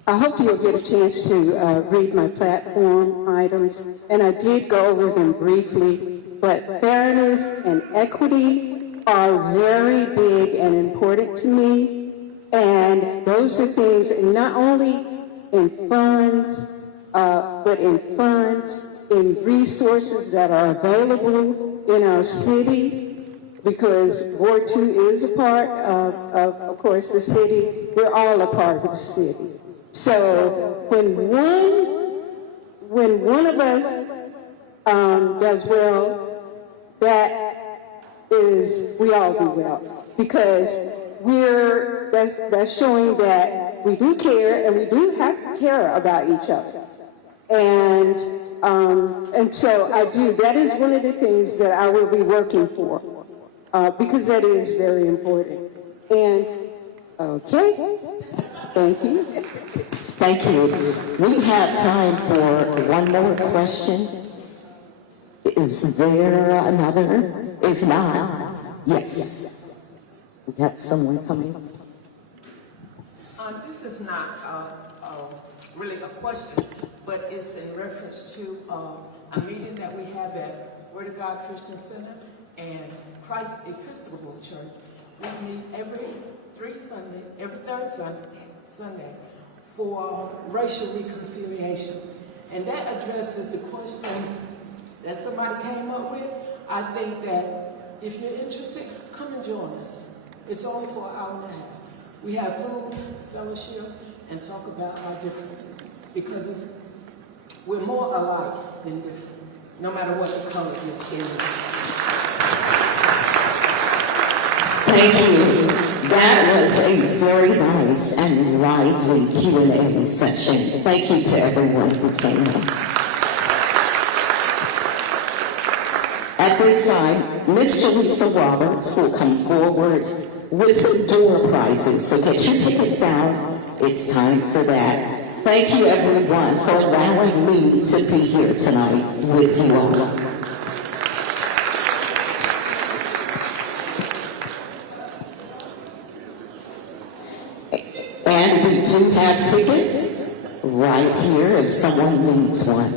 I hope you'll get a chance to read my platform items, and I did go over them briefly, but fairness and equity are very big and important to me, and those are things not only in funds, but in resources that are available in our city, because Ward 2 is a part of course, the city. We're all a part of the city. So when one of us does well, that is, we all do well, because that's showing that we do care, and we do have to care about each other. And so I do. That is one of the things that I will be working for, because that is very important. And okay, thank you. Thank you. We have time for one more question. Is there another? If not, yes. We have someone coming. This is not really a question, but it's in reference to a meeting that we have at Word of God Christian Center and Christ Episcopal Church. We meet every third Sunday for racial reconciliation. And that addresses the question that somebody came up with. I think that if you're interested, come and join us. It's only for an hour and a half. We have food, fellowship, and talk about our differences. Because we're more alike than different, no matter what the color of your skin is. Thank you. That was a very nice and lively Q&A session. Thank you to everyone who came. At this time, Ms. Teresa Roberts will come forward with some door prizes. So get your tickets out. It's time for that. Thank you, everyone, for allowing me to be here tonight with you all. And we do have tickets right here if someone needs one.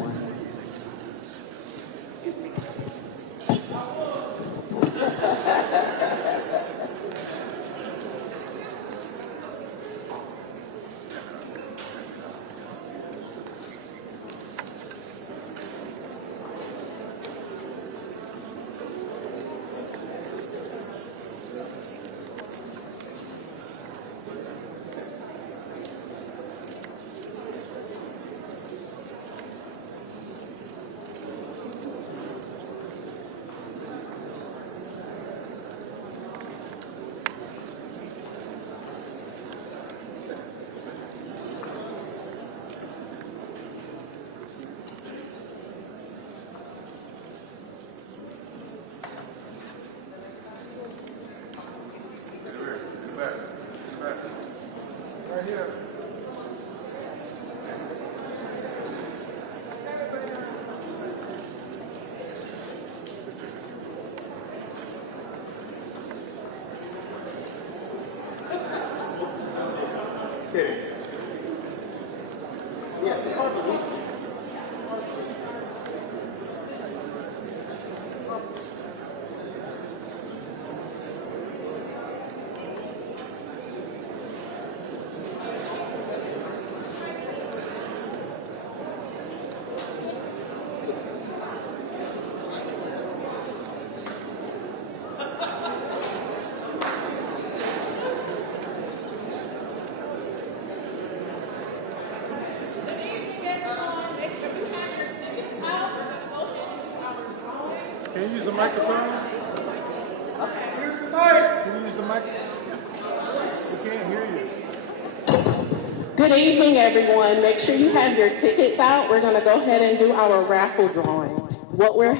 Can you use the microphone? Okay. Use the mic. Can you use the microphone? We can't hear you. Good evening, everyone. Make sure you have your tickets out. We're going to go ahead and do our raffle drawing. What we're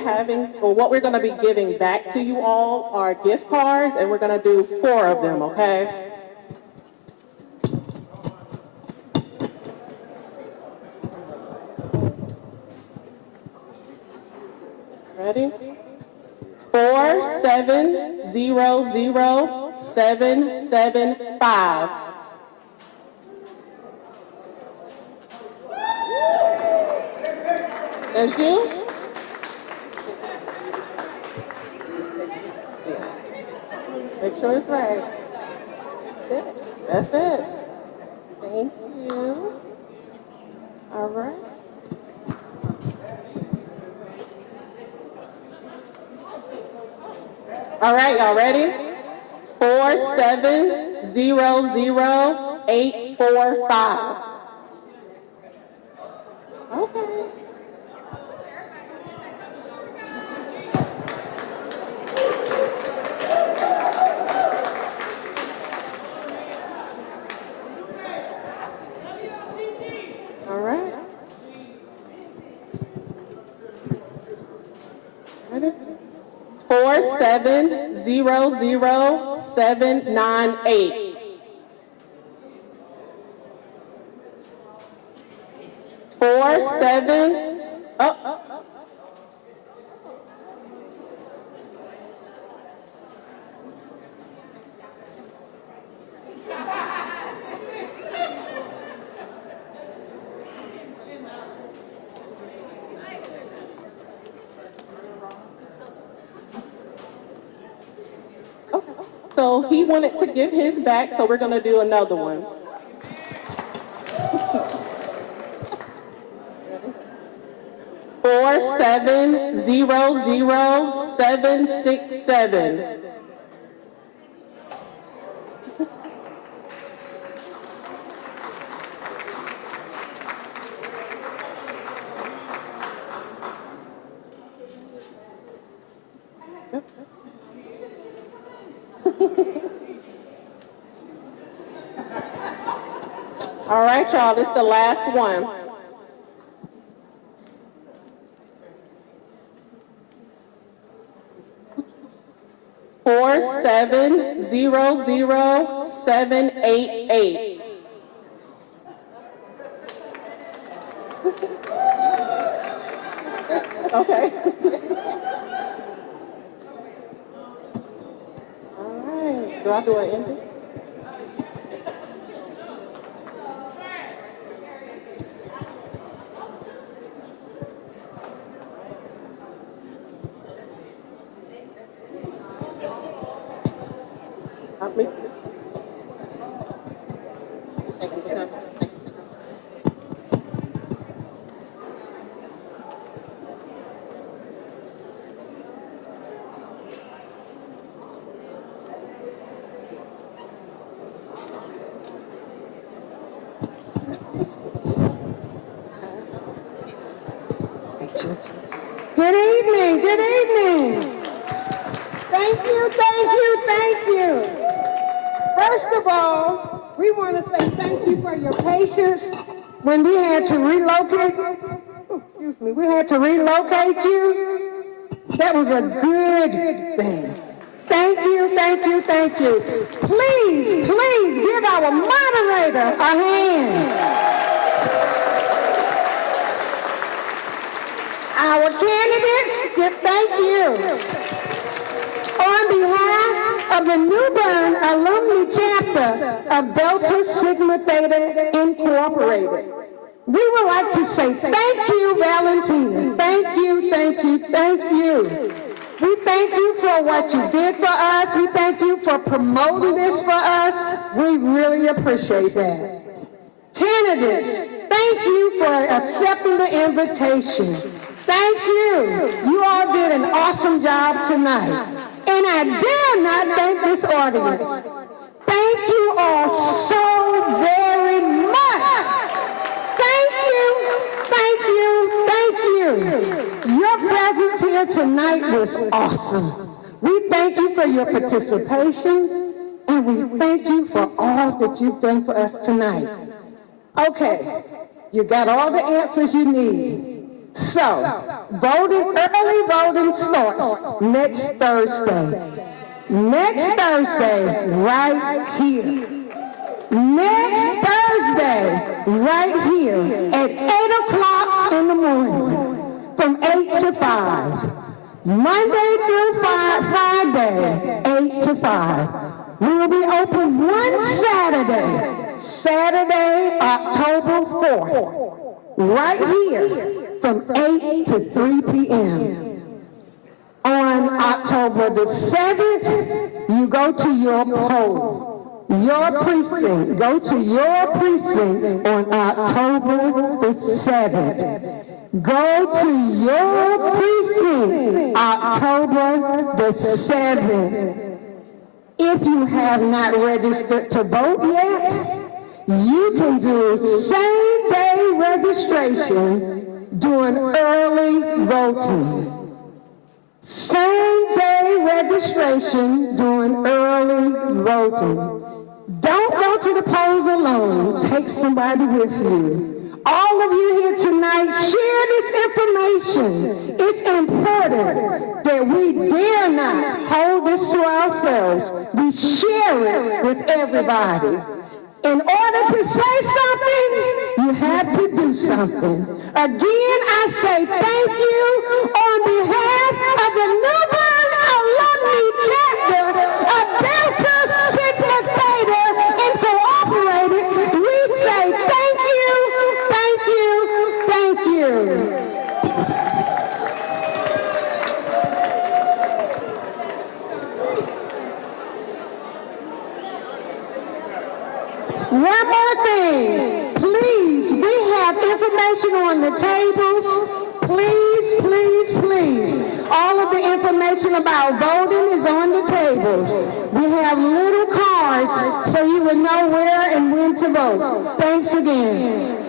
going to be giving back to you all are gift cards, and we're going to do 4 of them, okay? Ready? 4700775. That's you? Make sure it's right. That's it. That's it. Thank you. All right. All right, y'all ready? 4700845. Okay. All right. Ready? 4700798. 47. Oh. So he wanted to give his back, so we're going to do another one. $4700767. All right, y'all, this is the last one. $4700788. Okay. All right. Do I do an ending? Not me. Thank you for coming. Good evening, good evening. Thank you, thank you, thank you. First of all, we want to say thank you for your patience when we had to relocate. We had to relocate you. That was a good thing. Thank you, thank you, thank you. Please, please give our moderator a hand. Our candidates, thank you. On behalf of the New Bern Alumni Chapter of Delta Sigma Theta Incorporated, we would like to say thank you, Valentina. Thank you, thank you, thank you. We thank you for what you did for us. We thank you for promoting this for us. We really appreciate that. Candidates, thank you for accepting the invitation. Thank you. You all did an awesome job tonight. And I dare not thank this audience. Thank you all so very much. Thank you, thank you, thank you. Your presence here tonight was awesome. We thank you for your participation, and we thank you for all that you've done for us tonight. Okay, you got all the answers you need. So, early voting starts next Thursday. Next Thursday, right here. Next Thursday, right here at 8 o'clock in the morning, from 8 to 5. Monday through Friday, 8 to 5. We will be open one Saturday, October 4th, right here from 8 to 3 p.m. On October the 7th, you go to your poll, your precinct. Go to your precinct on October the 7th. Go to your precinct October the 7th. If you have not registered to vote yet, you can do same-day registration during early voting. Same-day registration during early voting. Don't go to the polls alone. Take somebody with you. All of you here tonight, share this information. It's important that we dare not hold this to ourselves. We share it with everybody. In order to say something, you have to do something. Again, I say thank you on behalf of the New Bern Alumni Chapter of Delta Sigma Theta Incorporated. We say thank you, thank you, thank you. One more thing, please. information on the tables. Please, please, please. All of the information about voting is on the table. We have little cards so you will know where and when to vote. Thanks again.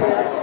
Yeah.